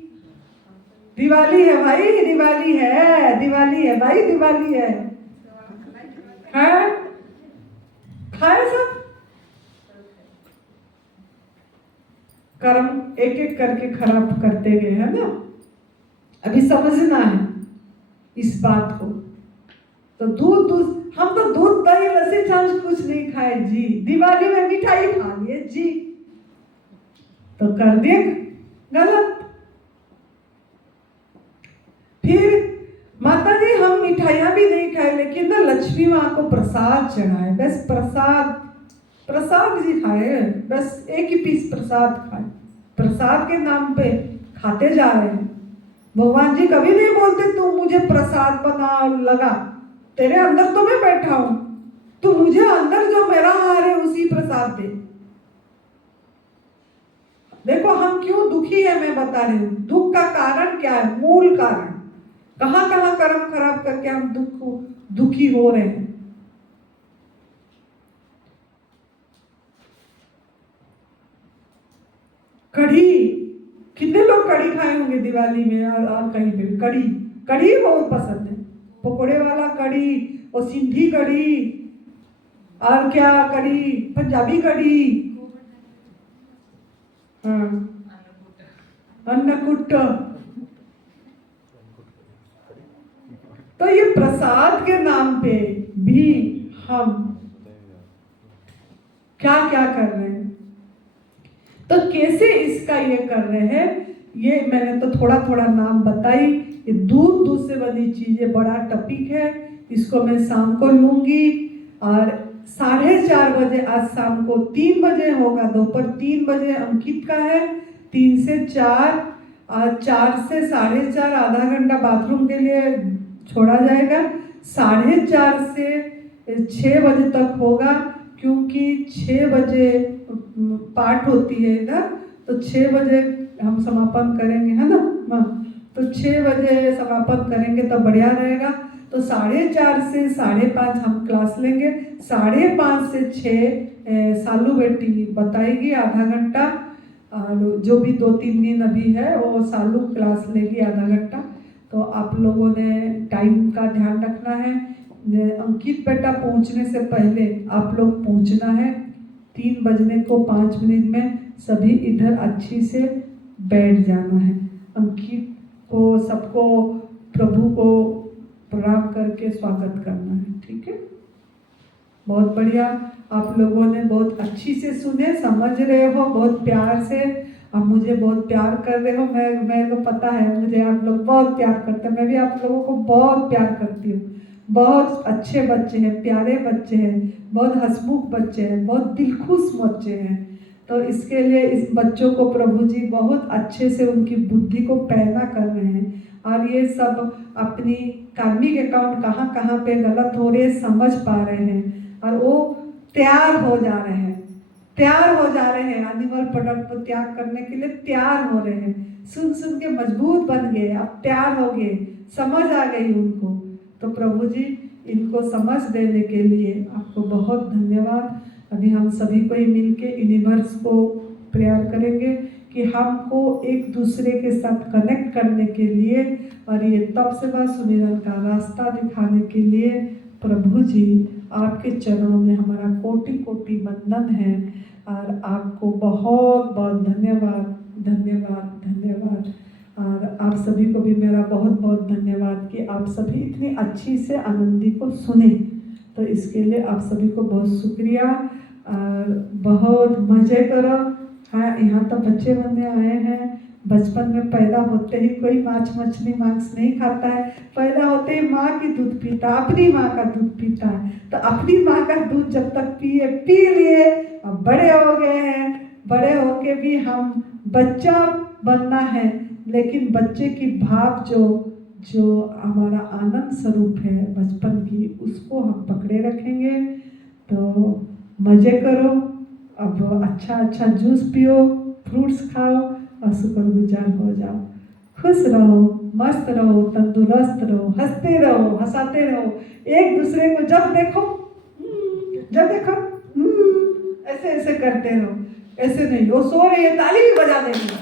दिवाली है भाई, दिवाली है, दिवाली है भाई, दिवाली है। खाए सब। कर्म एक एक करके खराब करते गए, है ना। अभी समझना है इस बात को। तो दूध हम तो दूध दही लस्सी छाछ कुछ नहीं खाए जी। दिवाली में मिठाई खा लिए जी, तो कर दिए गलत। फिर माता जी हम मिठाइयाँ भी नहीं खाए, लेकिन ना लक्ष्मी माँ को प्रसाद चढ़ाए। बस प्रसाद जी खाए, बस एक ही पीस प्रसाद खाए। प्रसाद के नाम पे खाते जा रहे हैं। भगवान जी कभी नहीं बोलते तू मुझे प्रसाद बना और लगा, तेरे अंदर तो मैं बैठा हूं, तू मुझे अंदर जो मेरा आहार है उसी प्रसाद दे। देखो हम क्यों दुखी है, मैं बता रही हूँ। दुख का कारण क्या है, मूल कारण, कहाँ कहाँ कर्म खराब करके हम दुखी हो रहे हैं। कढ़ी, कितने लोग कढ़ी खाए होंगे दिवाली में और कहीं पे भी। कढ़ी, कढ़ी बहुत पसंद है, पकोड़े वाला कढ़ी और सिंधी कढ़ी और क्या कढ़ी, पंजाबी कढ़ी, हाँ, अन्नकूट। तो ये प्रसाद के नाम पे भी हम क्या क्या कर रहे हैं। तो कैसे इसका ये कर रहे हैं, ये मैंने तो थोड़ा थोड़ा नाम बताई। ये दूध से बनी चीजें बड़ा टॉपिक है, इसको मैं शाम को लूंगी। और 4:30 बजे, आज शाम को 3 बजे होगा, दोपहर 3 बजे अंकित का है, 3 से 4 और 4 से 4:30 आधा घंटा बाथरूम के लिए छोड़ा जाएगा। 4:30 से 6 बजे तक होगा, क्योंकि 6 बजे पाठ होती है इधर, तो 6 बजे हम समापन करेंगे, है ना माँ? तो 6 बजे समापन करेंगे तो बढ़िया रहेगा। तो 4:30 से 5:30 हम क्लास लेंगे, 5:30 से 6 सालू बेटी बताएगी आधा घंटा, और जो भी 2-3 दिन अभी है वो सालू क्लास लेगी आधा घंटा। तो आप लोगों ने टाइम का ध्यान रखना है। अंकित बेटा पहुंचने से पहले आप लोग पहुंचना है, 3 बजने को 5 मिनट में सभी इधर अच्छी से बैठ जाना है। अंकित को, सबको प्रभु को प्रणाम करके स्वागत करना है, ठीक है? बहुत बढ़िया, आप लोगों ने बहुत अच्छी से सुने, समझ रहे हो, बहुत प्यार से। आप मुझे बहुत प्यार कर रहे हो, मेरे को पता है, मुझे आप लोग बहुत प्यार करते हैं, मैं भी आप लोगों को बहुत प्यार करती हूँ। बहुत अच्छे बच्चे हैं, प्यारे बच्चे हैं, बहुत हंसमुख बच्चे हैं, बहुत दिलखुश बच्चे हैं। तो इसके लिए इस बच्चों को प्रभु जी बहुत अच्छे से उनकी बुद्धि को पैदा कर रहे हैं, और ये सब अपनी कार्मिक अकाउंट कहाँ कहाँ पे गलत हो रहे समझ पा रहे हैं, और वो तैयार हो जा रहे हैं, एनिमल प्रोडक्ट को त्याग करने के लिए तैयार हो रहे हैं। सुन सुन के मजबूत बन गए, अब तैयार हो गए, समझ आ गई उनको। तो प्रभु जी इनको समझ देने के लिए आपको बहुत धन्यवाद। अभी हम सभी को मिल के यूनिवर्स को प्रेयर करेंगे कि हमको एक दूसरे के साथ कनेक्ट करने के लिए और ये तप सेवा सुमिरन का रास्ता दिखाने के लिए प्रभु जी आपके चरणों में हमारा कोटि कोटि वंदन है, और आपको बहुत बहुत धन्यवाद धन्यवाद धन्यवाद। और आप सभी को भी मेरा बहुत बहुत धन्यवाद कि आप सभी इतनी अच्छी से आनंदी को सुने। तो इसके लिए आप सभी को बहुत शुक्रिया, और बहुत मज़े करो। हाँ, यहाँ तो बच्चे बनने आए हैं। बचपन में पैदा होते ही कोई मांस मछली मांस नहीं खाता है, पैदा होते ही माँ की दूध पीता, अपनी माँ का दूध पीता है। तो अपनी माँ का दूध जब तक पी लिए, अब बड़े हो गए हैं, बड़े होके भी हम बच्चा बनना है, लेकिन बच्चे की भाव जो हमारा आनंद स्वरूप है बचपन की, उसको हम पकड़े रखेंगे। तो मज़े करो, अब अच्छा जूस पियो, फ्रूट्स खाओ और शुक्रगुजार हो जाओ। खुश रहो, मस्त रहो, तंदुरुस्त रहो, हंसते रहो, हंसाते रहो। एक दूसरे को जब देखो ऐसे ऐसे करते रहो, ऐसे नहीं। वो सो रही है ताली भी बजा देंगे।